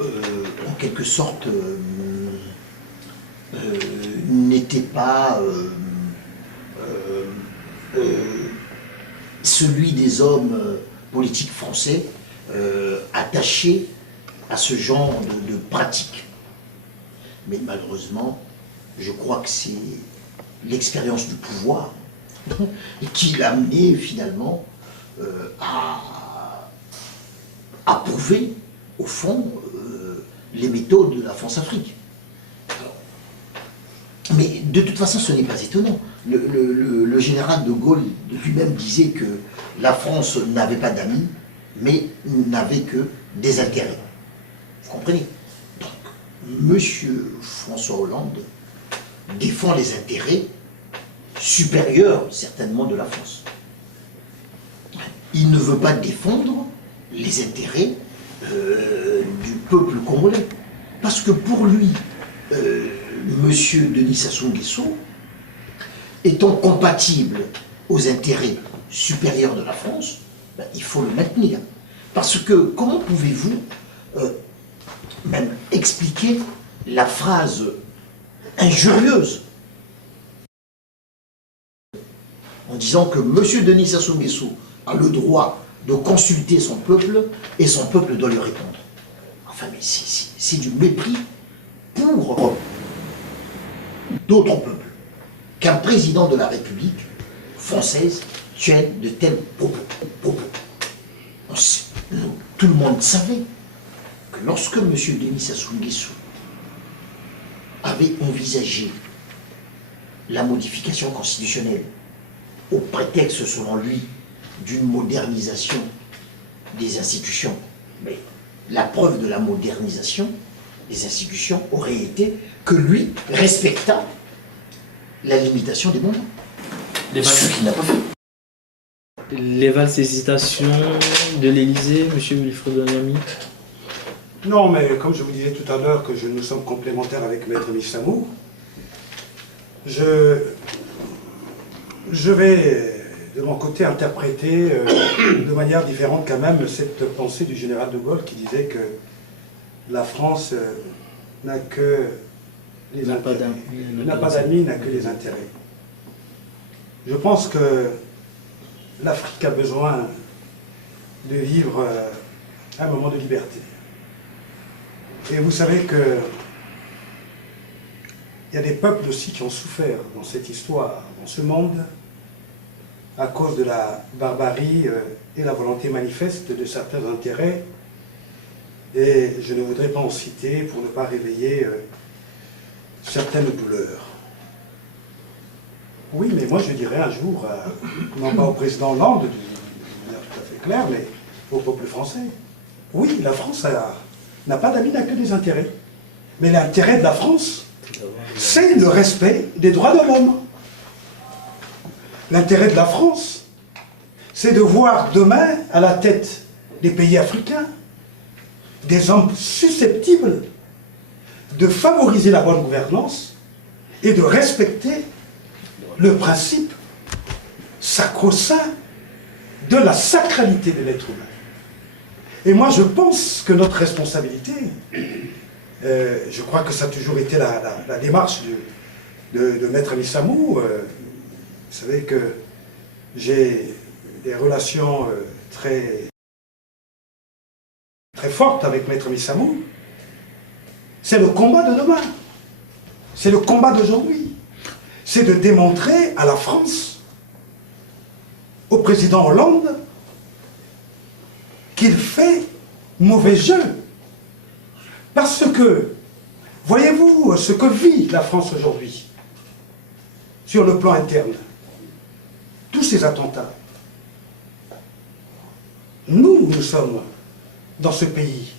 en quelque sorte, n'était pas celui des hommes politiques français attachés à ce genre de pratique. Mais malheureusement, je crois que c'est l'expérience du pouvoir qui l'a amené finalement à approuver, au fond, les méthodes de la France-Afrique. Mais de toute façon, ce n'est pas étonnant. Le général de Gaulle lui-même disait que la France n'avait pas d'amis, mais n'avait que des intérêts. Vous comprenez? Donc, M. François Hollande défend les intérêts supérieurs, certainement, de la France. Il ne veut pas défendre les intérêts du peuple congolais. Parce que pour lui, Monsieur Denis Sassou Nguesso, étant compatible aux intérêts supérieurs de la France, ben, il faut le maintenir. Parce que comment pouvez-vous même expliquer la phrase injurieuse en disant que Monsieur Denis Sassou Nguesso a le droit de consulter son peuple et son peuple doit lui répondre? Enfin, mais c'est du mépris pour d'autres peuples qu'un président de la République française tienne de tels propos. Tout le monde savait que lorsque M. Denis Sassou Nguesso avait envisagé la modification constitutionnelle au prétexte, selon lui, d'une modernisation des institutions, mais la preuve de la modernisation des institutions aurait été que lui respecta la limitation des mandats. Ce qu'il n'a pas fait. Les valses hésitations de l'Élysée, M. Wilfried Onyami? Non, mais comme je vous disais tout à l'heure que nous sommes complémentaires avec Maître Missamou, Je vais, de mon côté, interpréter de manière différente quand même cette pensée du général de Gaulle qui disait que la France n'a que les intérêts. N'a pas d'amis, n'a que les intérêts. Je pense que l'Afrique a besoin de vivre un moment de liberté. Et vous savez que il y a des peuples aussi qui ont souffert dans cette histoire, dans ce monde, à cause de la barbarie et la volonté manifeste de certains intérêts. Et je ne voudrais pas en citer pour ne pas réveiller certaines douleurs. Oui, mais moi je dirais un jour, non pas au président Hollande, de manière tout à fait claire, mais au peuple français. Oui, la France n'a pas d'amis, n'a que des intérêts. Mais l'intérêt de la France, c'est le respect des droits de l'homme. L'intérêt de la France, c'est de voir demain, à la tête des pays africains, des hommes susceptibles de favoriser la bonne gouvernance et de respecter le principe sacro-saint de la sacralité de l'être humain. Et moi, je pense que notre responsabilité, je crois que ça a toujours été la démarche de Maître Missamou. Vous savez que j'ai des relations très fortes avec Maître Missamou. C'est le combat de demain. C'est le combat d'aujourd'hui. C'est de démontrer à la France, au président Hollande, qu'il fait mauvais jeu. Parce que, voyez-vous ce que vit la France aujourd'hui, sur le plan interne, tous ces attentats. Nous sommes dans ce pays,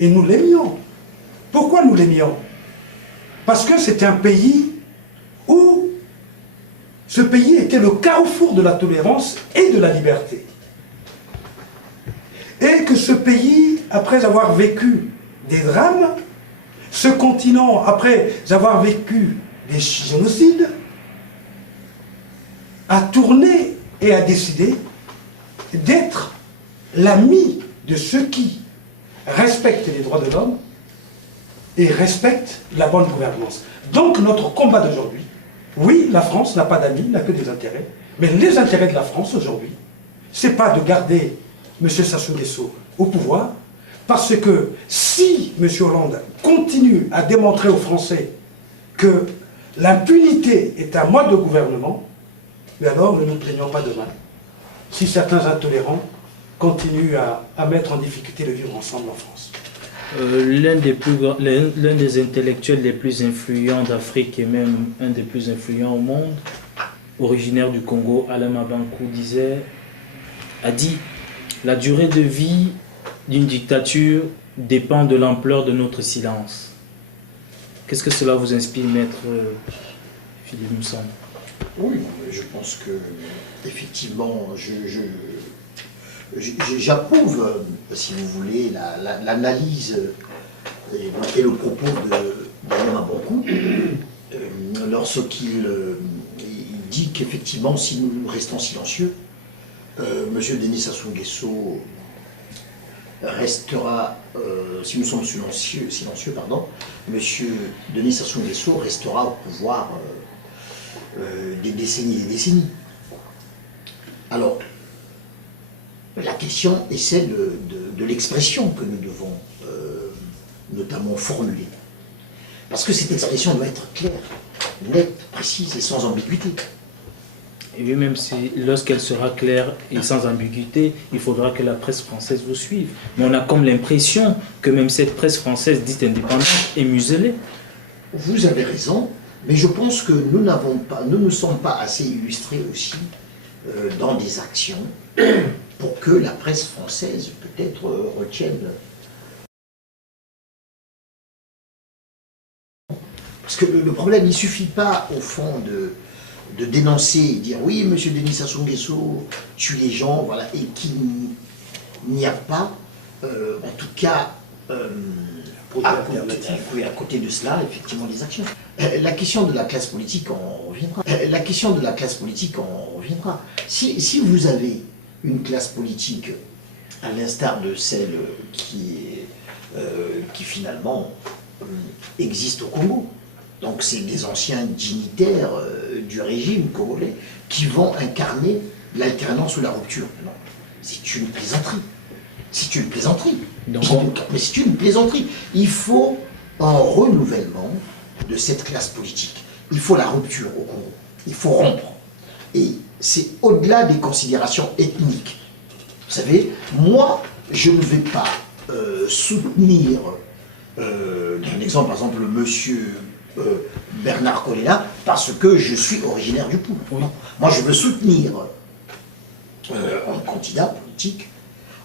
et nous l'aimions. Pourquoi nous l'aimions? Parce que c'était un pays où ce pays était le carrefour de la tolérance et de la liberté. Et que ce pays, après avoir vécu des drames, ce continent, après avoir vécu des génocides, a tourné et a décidé d'être l'ami de ceux qui respectent les droits de l'homme et respectent la bonne gouvernance. Donc notre combat d'aujourd'hui, oui, la France n'a pas d'amis, n'a que des intérêts, mais les intérêts de la France aujourd'hui, c'est pas de garder M. Sassou Nguesso au pouvoir, parce que si M. Hollande continue à démontrer aux Français que l'impunité est un mode de gouvernement, mais alors ne nous plaignons pas demain si certains intolérants continuent à mettre en difficulté le vivre ensemble en France. L'un des intellectuels les plus influents d'Afrique et même un des plus influents au monde, originaire du Congo, Alain Mabankou, a dit « La durée de vie d'une dictature dépend de l'ampleur de notre silence ». Qu'est-ce que cela vous inspire, maître Philippe Moussan? Oui, je pense que, effectivement, j'approuve, si vous voulez, l'analyse et le propos d'Alain Mabankou lorsqu'il dit qu'effectivement, si nous restons silencieux, M. Denis Sassou Nguesso restera, si nous sommes silencieux, M. Denis Sassou Nguesso restera au pouvoir des décennies et des décennies. Alors, la question est celle de l'expression que nous devons notamment formuler. Parce que cette expression doit être claire, nette, précise et sans ambiguïté. Et oui, même si lorsqu'elle sera claire et sans ambiguïté, il faudra que la presse française vous suive. Mais on a comme l'impression que même cette presse française dite indépendante est muselée. Vous avez raison, mais je pense que nous ne sommes pas assez illustrés aussi dans des actions pour que la presse française peut-être retienne. Parce que le problème, il ne suffit pas au fond de dénoncer et dire oui, M. Denis Sassou Nguesso tue les gens, voilà, et qu'il n'y a pas, en tout cas, à côté de cela, effectivement, des actions. La question de la classe politique, on reviendra. La question de la classe politique, on reviendra. Si vous avez une classe politique, à l'instar de celle qui finalement existe au Congo, donc c'est des anciens dignitaires du régime congolais qui vont incarner l'alternance ou la rupture. Non, c'est une plaisanterie. C'est une plaisanterie. Mais c'est une plaisanterie. Il faut un renouvellement de cette classe politique. Il faut la rupture au Congo. Il faut rompre. Et c'est au-delà des considérations ethniques. Vous savez, moi, je ne vais pas soutenir, un exemple, par exemple, monsieur Bernard Kolela, parce que je suis originaire du Poul. Oui. Moi, je veux soutenir un candidat politique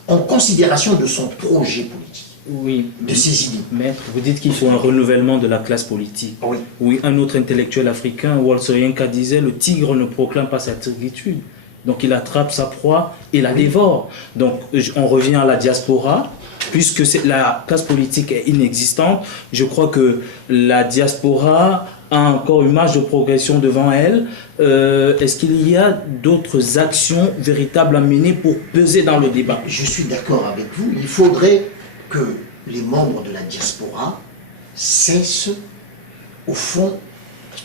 en considération de son projet politique, oui, de ses idées. Maître, vous dites qu'il faut un renouvellement de la classe politique. Oui. Oui, un autre intellectuel africain, Walter Soyinka, disait « Le tigre ne proclame pas sa tigritude ». Donc il attrape sa proie et la dévore. Donc on revient à la diaspora, puisque la classe politique est inexistante. Je crois que la diaspora a encore une marge de progression devant elle. Est-ce qu'il y a d'autres actions véritables à mener pour peser dans le débat? Je suis d'accord avec vous. Il faudrait que les membres de la diaspora cessent, au fond,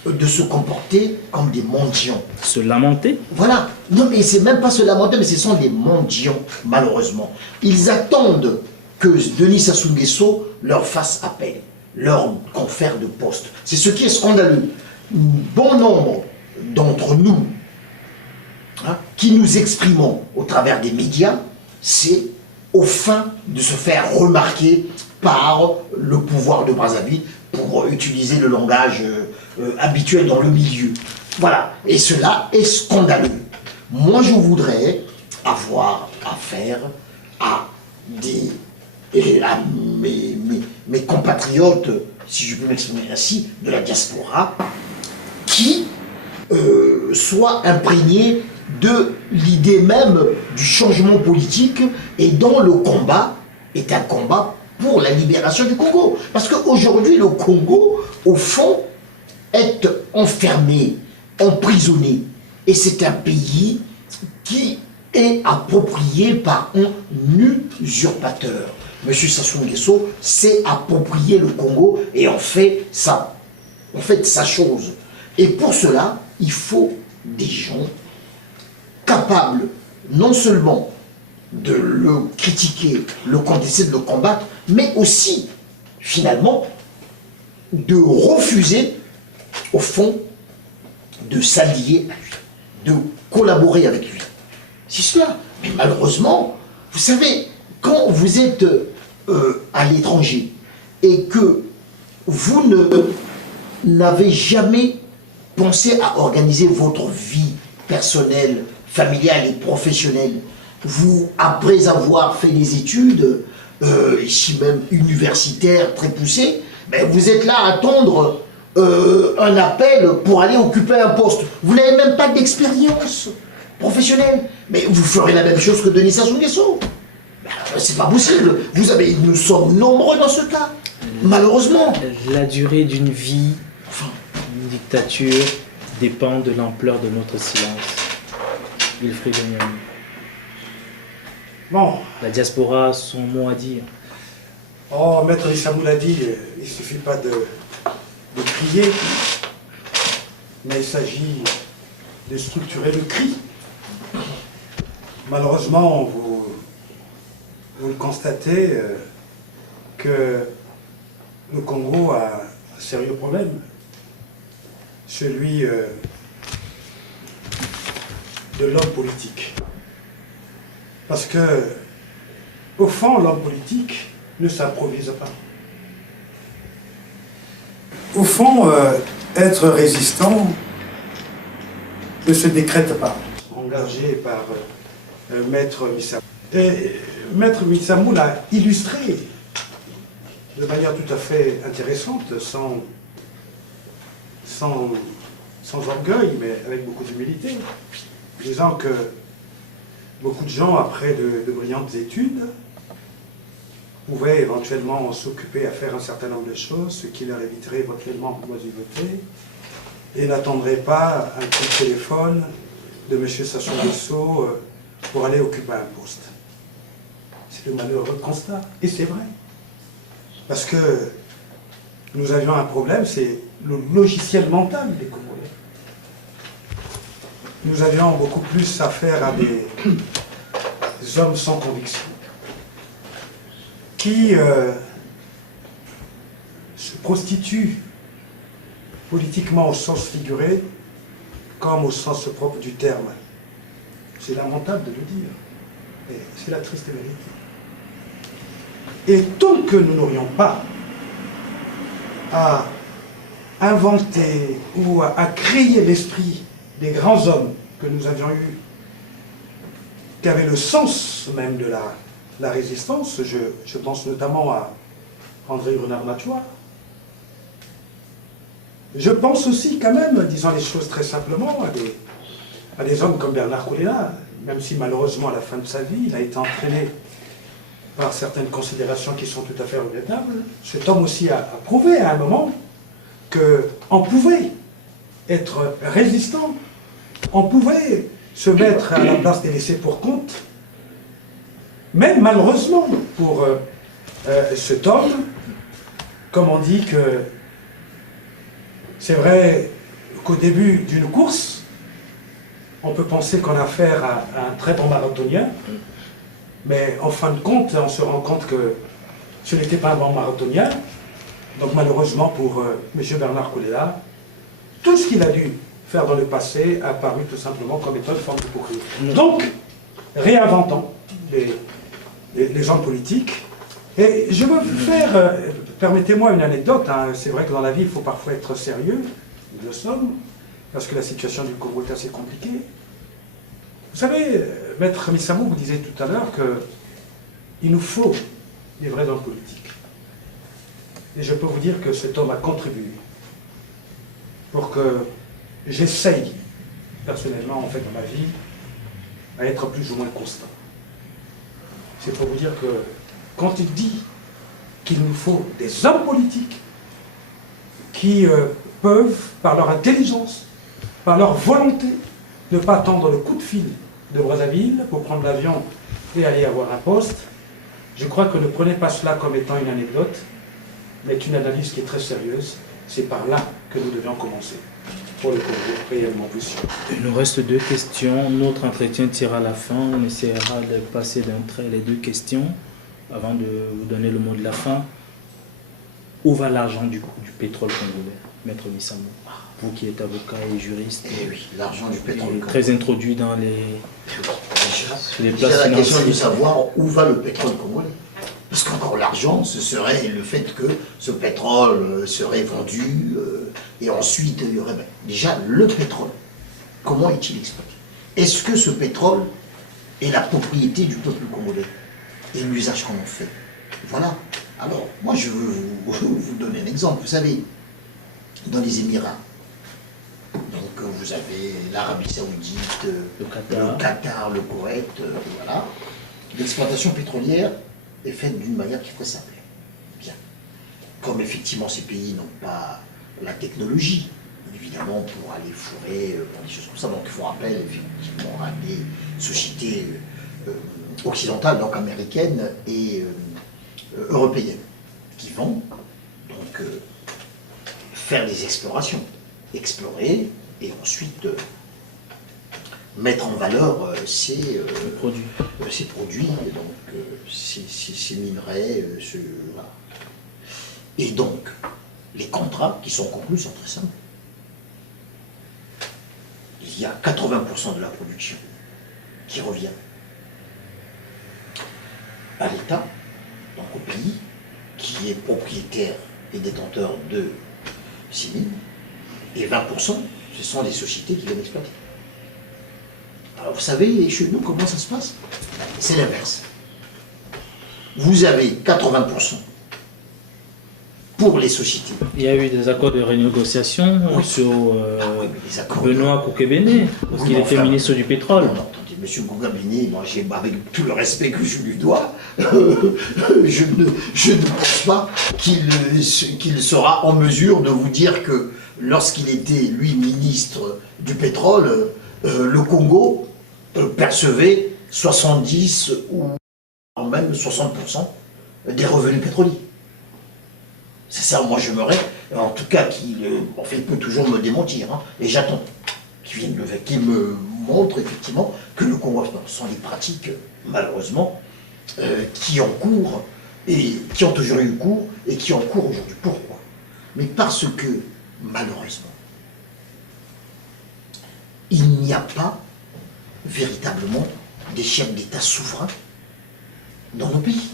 de se comporter comme des mendiants. Se lamenter? Voilà. Non, mais c'est même pas se lamenter, mais ce sont des mendiants, malheureusement. Ils attendent que Denis Sassou Nguesso leur fasse appel, leur confère de poste. C'est ce qui est scandaleux. Bon nombre d'entre nous, qui nous exprimons au travers des médias, c'est au fin de se faire remarquer par le pouvoir de Brazzaville, pour utiliser le langage habituel dans le milieu. Voilà. Et cela est scandaleux. Moi, je voudrais avoir affaire à mes compatriotes, si je peux m'exprimer ainsi, de la diaspora, qui soient imprégnés de l'idée même du changement politique et dont le combat est un combat pour la libération du Congo. Parce qu'aujourd'hui, le Congo, au fond, est enfermé, emprisonné. Et c'est un pays qui est approprié par un usurpateur. Monsieur Sassou Nguesso s'est approprié le Congo et en fait sa chose. Et pour cela, il faut des gens capables non seulement de le critiquer, le contester, de le combattre, mais aussi, finalement, de refuser, au fond, de s'allier à lui, de collaborer avec lui. C'est cela. Mais malheureusement, vous savez, quand vous êtes à l'étranger et que vous n'avez jamais pensé à organiser votre vie personnelle, familiale et professionnelle, vous, après avoir fait des études, ici même universitaires très poussées, ben vous êtes là à attendre un appel pour aller occuper un poste. Vous n'avez même pas d'expérience professionnelle. Mais vous ferez la même chose que Denis Sassou Nguesso. Ben, c'est pas possible. Nous sommes nombreux dans ce cas. Malheureusement. La durée d'une vie, une dictature, dépend de l'ampleur de notre silence. Wilfried Onyeama. Bon. La diaspora a son mot à dire. Oh, Maître Issamou l'a dit, il ne suffit pas de crier, mais il s'agit de structurer le cri. Malheureusement, vous le constatez que le Congo a un sérieux problème. Celui de l'homme politique. Parce que, au fond, l'homme politique ne s'improvise pas. Au fond, être résistant ne se décrète pas. Engagé par Maître Missamou. Et Maître Missamou l'a illustré de manière tout à fait intéressante, sans orgueil, mais avec beaucoup d'humilité, disant que beaucoup de gens, après de brillantes études, pouvaient éventuellement s'occuper à faire un certain nombre de choses, ce qui leur éviterait éventuellement l'oisiveté, et n'attendraient pas un coup de téléphone de M. Sassou Nguesso pour aller occuper un poste. C'est le malheureux constat, et c'est vrai. Parce que nous avions un problème, c'est le logiciel mental des Congolais. Nous avions beaucoup plus affaire à des hommes sans conviction, qui se prostituent politiquement au sens figuré comme au sens propre du terme. C'est lamentable de le dire, mais c'est la triste vérité. Et tant que nous n'aurions pas à inventer ou à créer l'esprit des grands hommes que nous avions eus, qui avaient le sens même de la résistance, je pense notamment à André Renard-Machois. Je pense aussi quand même, disons les choses très simplement, à des hommes comme Bernard Kouléla, même si malheureusement à la fin de sa vie, il a été entraîné par certaines considérations qui sont tout à fait regrettables. Cet homme aussi a prouvé à un moment qu'on pouvait être résistant, on pouvait se mettre à la place des laissés pour compte, mais malheureusement pour cet homme, comme on dit que c'est vrai qu'au début d'une course, on peut penser qu'on a affaire à un très bon marathonien, mais en fin de compte, on se rend compte que ce n'était pas un bon marathonien. Donc malheureusement pour M. Bernard Kouléla, tout ce qu'il a dû faire dans le passé a paru tout simplement comme étant une forme d'hypocrisie. Donc, réinventons les hommes politiques. Et je veux faire, permettez-moi une anecdote, hein. C'est vrai que dans la vie, il faut parfois être sérieux, nous le sommes, parce que la situation du Congo est assez compliquée. Vous savez, Maître Missamou vous disait tout à l'heure qu'il nous faut des vrais hommes politiques. Et je peux vous dire que cet homme a contribué pour que j'essaye, personnellement, en fait, dans ma vie, à être plus ou moins constant. C'est pour vous dire que quand il dit qu'il nous faut des hommes politiques qui peuvent, par leur intelligence, par leur volonté, ne pas attendre le coup de fil de Brazzaville pour prendre l'avion et aller avoir un poste, je crois que ne prenez pas cela comme étant une anecdote, mais une analyse qui est très sérieuse. C'est par là que nous devions commencer pour le Congo réellement puissant. Il nous reste 2 questions. Notre entretien tire à la fin. On essaiera de passer d'entre les 2 questions avant de vous donner le mot de la fin. Où va l'argent du pétrole congolais, Maître Missamou? Vous qui êtes avocat et juriste. Eh oui, l'argent du pétrole congolais. Très introduit dans les places financières. La question de savoir où va le pétrole congolais. Parce qu'encore l'argent, ce serait le fait que ce pétrole serait vendu et ensuite il y aurait... Déjà, le pétrole, comment est-il exploité? Est-ce que ce pétrole est la propriété du peuple congolais? Et l'usage qu'on en fait? Voilà. Alors, moi je veux vous donner un exemple. Vous savez, dans les Émirats, donc vous avez l'Arabie Saoudite, le Qatar, le Koweït, voilà. L'exploitation pétrolière est faite d'une manière qui est très simple. Bien. Comme effectivement ces pays n'ont pas la technologie, évidemment, pour aller fourrer, pour des choses comme ça, donc il faut rappeler effectivement à des sociétés occidentales, donc américaines et européennes, qui vont donc faire des explorations, explorer et ensuite mettre en valeur ces produits, donc ces minerais, voilà. Et donc, les contrats qui sont conclus sont très simples. Il y a 80% de la production qui revient à l'État, donc au pays, qui est propriétaire et détenteur de ces mines, et 20%, ce sont des sociétés qui viennent exploiter. Alors vous savez, chez nous, comment ça se passe? C'est l'inverse. Vous avez 80% pour les sociétés. Il y a eu des accords de renégociation sur Benoît Koukébéné, parce qu'il était ministre du pétrole. Non, attendez, M. Koukébéné, moi, avec tout le respect que je lui dois, je ne pense pas qu'il sera en mesure de vous dire que lorsqu'il était, lui, ministre du pétrole, le Congo percevait 70 ou même 60% des revenus pétroliers. C'est ça, moi j'aimerais, en tout cas, il peut toujours me démentir, hein, et j'attends qu'il me montre effectivement que le Congo sont des pratiques, malheureusement, qui ont cours, et qui ont toujours eu cours, et qui ont cours aujourd'hui. Pourquoi? Mais parce que, malheureusement, il n'y a pas véritablement des chefs d'État souverains dans nos pays.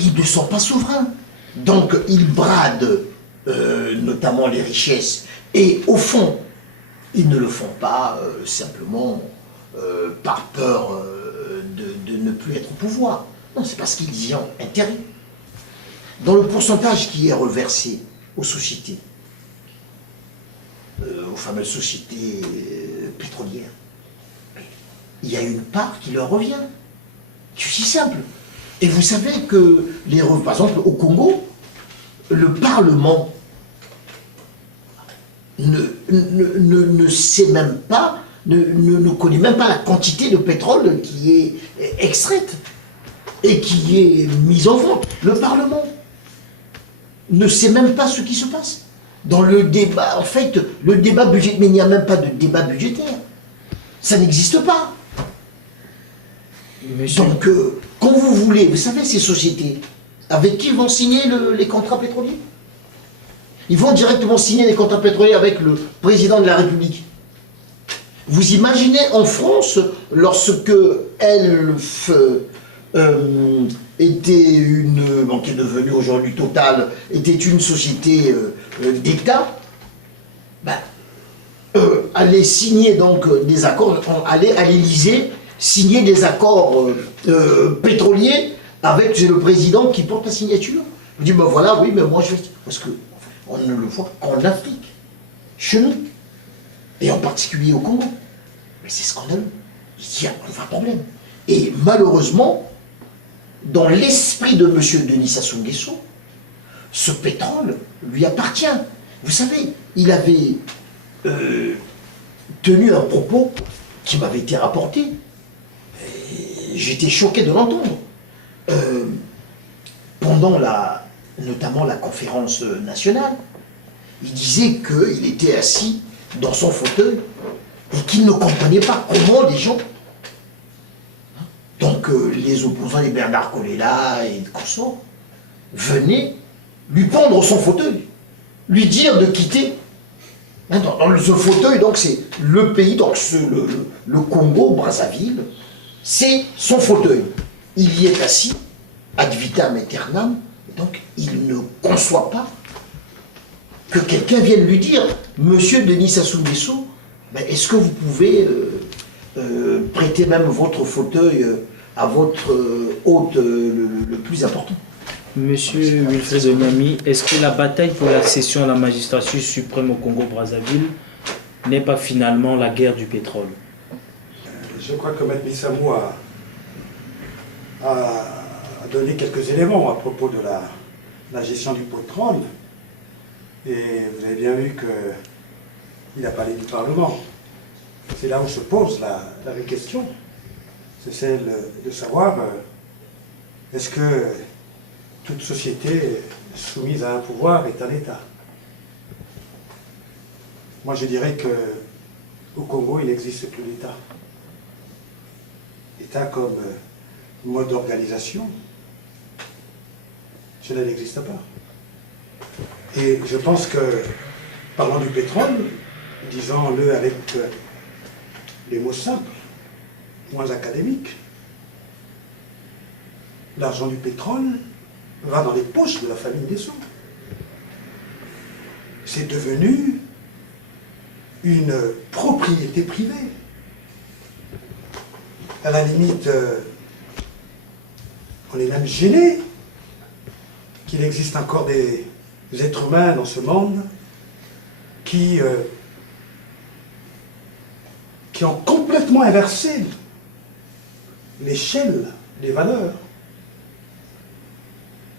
Ils ne sont pas souverains. Donc, ils bradent notamment les richesses. Et au fond, ils ne le font pas simplement par peur de ne plus être au pouvoir. Non, c'est parce qu'ils y ont intérêt. Dans le pourcentage qui est reversé aux sociétés, aux fameuses sociétés pétrolières, il y a une part qui leur revient. C'est aussi simple. Et vous savez que, par exemple, au Congo, le Parlement ne sait même pas, ne connaît même pas la quantité de pétrole qui est extraite et qui est mise en vente. Le Parlement ne sait même pas ce qui se passe. Dans le débat, en fait, le débat budgétaire, mais il n'y a même pas de débat budgétaire. Ça n'existe pas. Monsieur. Donc, quand vous voulez, vous savez, ces sociétés, avec qui vont signer les contrats pétroliers? Ils vont directement signer les contrats pétroliers avec le président de la République. Vous imaginez en France, lorsque Elf était qui est devenue aujourd'hui Total, était une société d'État, allait signer donc des accords, allait à l'Élysée signer des accords pétroliers avec le président qui porte la signature. Je dis, ben voilà, oui, mais moi je vais... Parce qu'on ne le voit qu'en Afrique, chez nous, et en particulier au Congo. Mais c'est scandaleux. Il y a un vrai problème. Et malheureusement, dans l'esprit de M. Denis Sassou Nguesso, ce pétrole lui appartient. Vous savez, il avait tenu un propos qui m'avait été rapporté. J'étais choqué de l'entendre. Pendant notamment la conférence nationale, il disait qu'il était assis dans son fauteuil et qu'il ne comprenait pas comment les gens... Donc les opposants, les Bernard Colella et consorts, venaient lui pendre son fauteuil, lui dire de quitter. Dans ce fauteuil, donc c'est le pays, donc le Congo, Brazzaville, c'est son fauteuil. Il y est assis, ad vitam aeternam, et donc il ne conçoit pas que quelqu'un vienne lui dire, Monsieur Denis Sassou Nguesso, est-ce que vous pouvez prêter même votre fauteuil à votre hôte le plus important? Monsieur Wilfred Onyami, est-ce que la bataille pour l'accession à la magistrature suprême au Congo-Brazzaville n'est pas finalement la guerre du pétrole? Je crois que M. Missamou a donné quelques éléments à propos de la gestion du pétrole. Et vous avez bien vu qu'il a parlé du Parlement. C'est là où se pose la vraie question. C'est celle de savoir est-ce que toute société soumise à un pouvoir est un État? Moi je dirais qu'au Congo il n'existe plus d'État. État comme mode d'organisation, cela n'existe pas. Et je pense que, parlant du pétrole, disons-le avec les mots simples, moins académiques, l'argent du pétrole va dans les poches de la famille Nguesso. C'est devenu une propriété privée. À la limite, on est même gêné qu'il existe encore des êtres humains dans ce monde qui ont complètement inversé l'échelle des valeurs.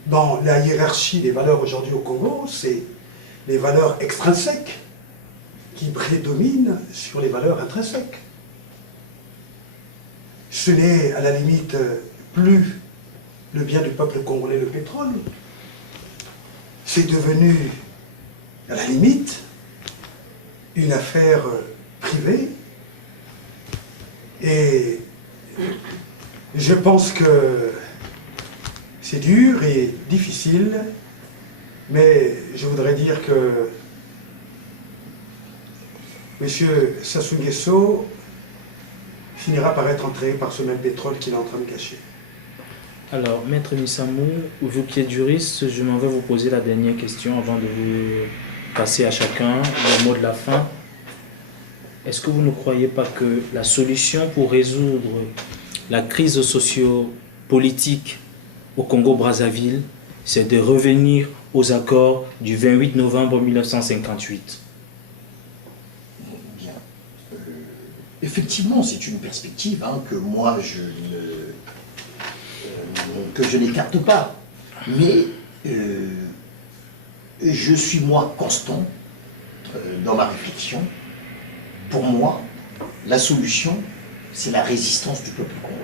Dans la hiérarchie des valeurs aujourd'hui au Congo, c'est les valeurs extrinsèques qui prédominent sur les valeurs intrinsèques. Ce n'est à la limite plus le bien du peuple congolais, le pétrole. C'est devenu, à la limite, une affaire privée. Et je pense que c'est dur et difficile, mais je voudrais dire que M. Sassou Nguesso finira par être entraîné par ce même pétrole qu'il est en train de cacher. Alors, Maître Missamou, vous qui êtes juriste, je m'en vais vous poser la dernière question avant de vous passer à chacun le mot de la fin. Est-ce que vous ne croyez pas que la solution pour résoudre la crise socio-politique au Congo-Brazzaville, c'est de revenir aux accords du 28 novembre 1958? Bien. Effectivement, c'est une perspective que moi que je n'écarte pas. Mais je suis moi constant dans ma réflexion. Pour moi, la solution, c'est la résistance du peuple congolais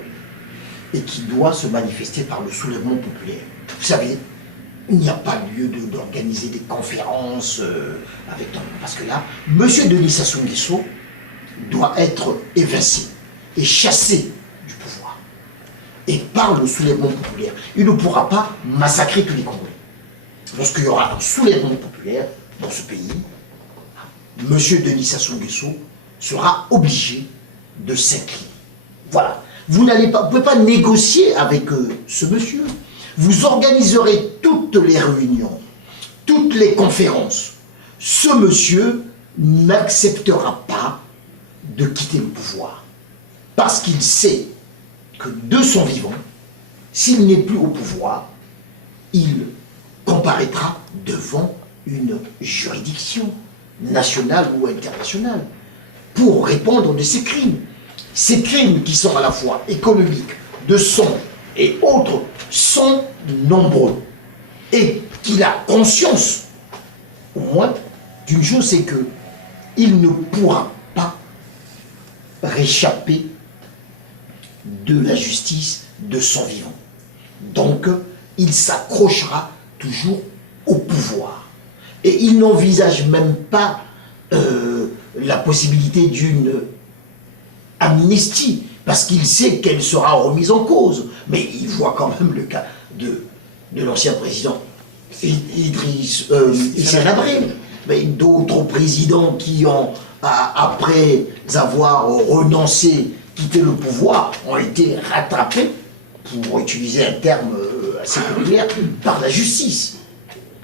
et qui doit se manifester par le soulèvement populaire. Vous savez, il n'y a pas lieu d'organiser des conférences avec ton... Parce que là, M. Denis Sassou Nguesso doit être évincé et chassé du pouvoir. Et par le soulèvement populaire, il ne pourra pas massacrer tous les Congolais. Lorsqu'il y aura un soulèvement populaire dans ce pays, M. Denis Sassou Nguesso sera obligé de s'incliner. Voilà. Vous ne pouvez pas négocier avec ce monsieur. Vous organiserez toutes les réunions, toutes les conférences. Ce monsieur n'acceptera pas de quitter le pouvoir. Parce qu'il sait que de son vivant, s'il n'est plus au pouvoir, il comparaîtra devant une juridiction nationale ou internationale pour répondre de ses crimes. Ces crimes qui sont à la fois économiques, de sang et autres sont nombreux. Et qu'il a conscience, au moins, d'une chose, c'est que il ne pourra pas réchapper de la justice de son vivant. Donc, il s'accrochera toujours au pouvoir. Et il n'envisage même pas la possibilité d'une amnistie, parce qu'il sait qu'elle sera remise en cause. Mais il voit quand même le cas de l'ancien président Idriss Senabré, mais d'autres présidents qui ont, après avoir renoncé, quitté le pouvoir, ont été rattrapés, pour utiliser un terme assez populaire, par la justice.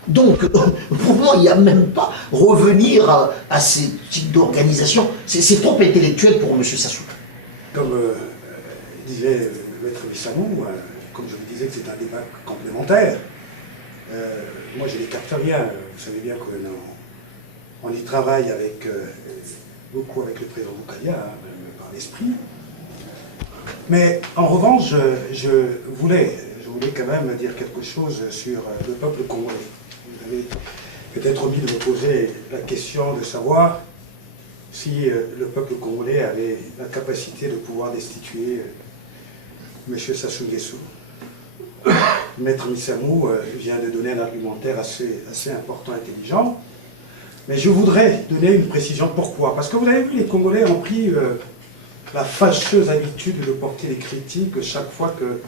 Donc, pour moi, il n'y a même pas revenir à ces types d'organisation. C'est trop intellectuel pour M. Sassou. Comme disait Maître Missamou, comme je vous disais que c'est un débat complémentaire, moi je n'écarte rien. Vous savez bien qu'on y travaille avec, beaucoup avec le président Boukalia, même par l'esprit. Mais en revanche, je voulais quand même dire quelque chose sur le peuple congolais. Vous avez peut-être omis de me poser la question de savoir si le peuple congolais avait la capacité de pouvoir destituer M. Sassou Nguesso. Maître Missamou vient de donner un argumentaire assez important, intelligent. Mais je voudrais donner une précision. Pourquoi? Parce que vous avez vu, les Congolais ont pris la fâcheuse habitude de porter les critiques chaque fois que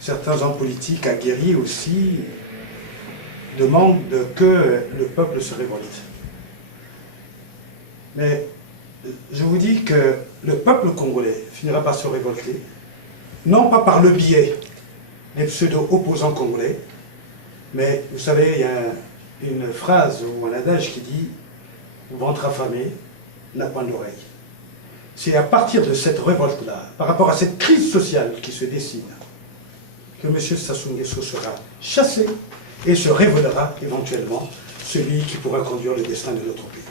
certains hommes politiques aguerris aussi demandent que le peuple se révolte. Mais je vous dis que le peuple congolais finira par se révolter, non pas par le biais des pseudo-opposants congolais, mais vous savez, il y a une phrase ou un adage qui dit « ventre affamé n'a point d'oreille ». C'est à partir de cette révolte-là, par rapport à cette crise sociale qui se dessine, que M. Sassou Nguesso sera chassé et se révélera éventuellement celui qui pourra conduire le destin de notre pays.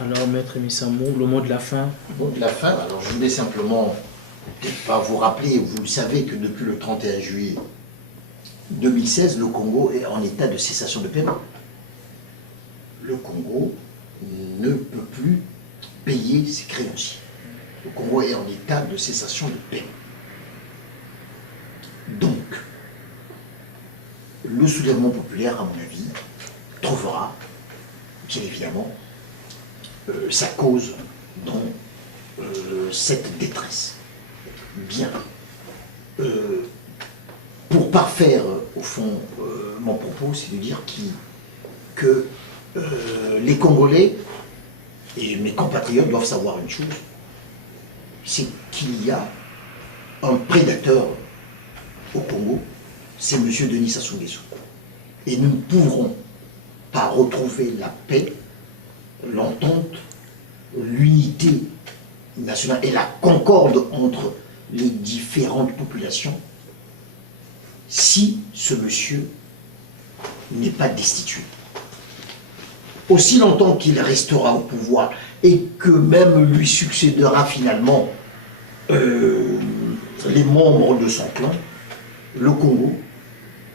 Alors, Maître Missamou, le mot de la fin. Le mot de la fin, alors je voulais simplement peut-être pas vous rappeler, vous le savez que depuis le 31 juillet 2016, le Congo est en état de cessation de paiement. Le Congo ne peut plus payer ses créanciers. Le Congo est en état de cessation de paiement. Donc, le soulèvement populaire, à mon avis, trouvera, bien évidemment, sa cause dans cette détresse. Bien. Pour parfaire, au fond, mon propos, c'est de dire que les Congolais et mes compatriotes doivent savoir une chose, c'est qu'il y a un prédateur au Congo, c'est M. Denis Sassou Nguesso. Et nous ne pourrons pas retrouver la paix, l'entente, l'unité nationale et la concorde entre les différentes populations si ce monsieur n'est pas destitué. Aussi longtemps qu'il restera au pouvoir et que même lui succédera finalement les membres de son clan, le Congo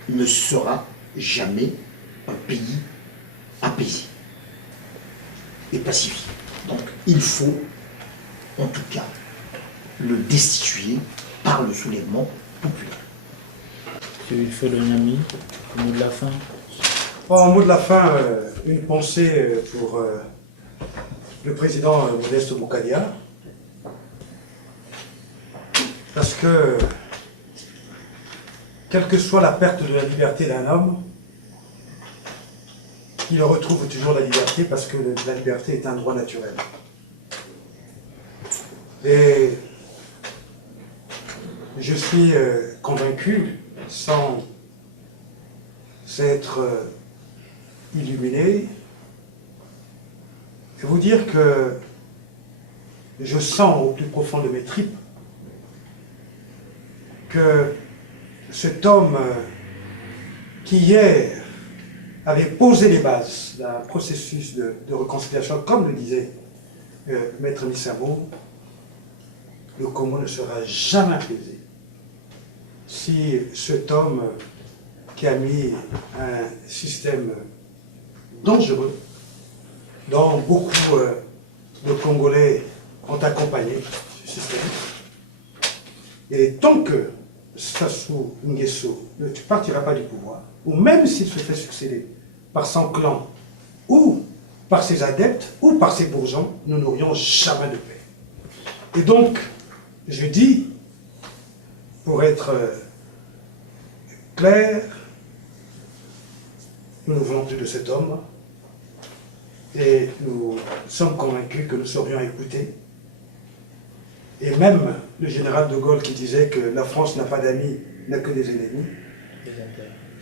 ne sera jamais un pays apaisé et pacifié. Donc il faut, en tout cas, le destituer par le soulèvement populaire. Il faut donner un mot de la fin. En mot de la fin, une pensée pour le président Modeste Boukadia, parce que, quelle que soit la perte de la liberté d'un homme, il retrouve toujours la liberté parce que la liberté est un droit naturel. Et je suis convaincu, sans être illuminé, et vous dire que je sens au plus profond de mes tripes que cet homme qui hier avait posé les bases d'un processus de réconciliation, comme le disait Maître Missamou, le Congo ne sera jamais apaisé si cet homme qui a mis un système dangereux dont beaucoup de Congolais ont accompagné ce système. Et tant que Sassou Nguesso ne partira pas du pouvoir, ou même s'il se fait succéder par son clan, ou par ses adeptes, ou par ses bourgeons, nous n'aurions jamais de paix. Et donc, je dis, pour être clair, nous ne voulons plus de cet homme, et nous sommes convaincus que nous serions écoutés. Et même le général de Gaulle qui disait que la France n'a pas d'amis, n'a que des ennemis.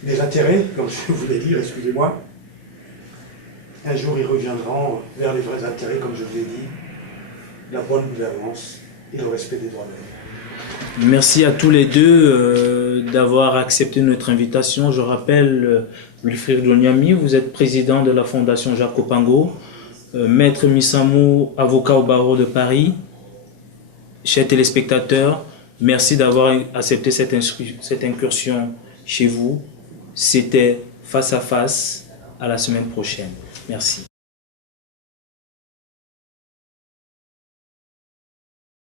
Des intérêts, comme je voulais dire, excusez-moi. Un jour, ils reviendront vers les vrais intérêts, comme je vous l'ai dit, la bonne gouvernance et le respect des droits de l'homme. Merci à tous les deux d'avoir accepté notre invitation. Je rappelle, Wilfried Doniami, vous êtes président de la Fondation Jacques Opango, Maître Missamou, avocat au barreau de Paris. Chers téléspectateurs, merci d'avoir accepté cette incursion chez vous. C'était Face à Face, à la semaine prochaine. Merci.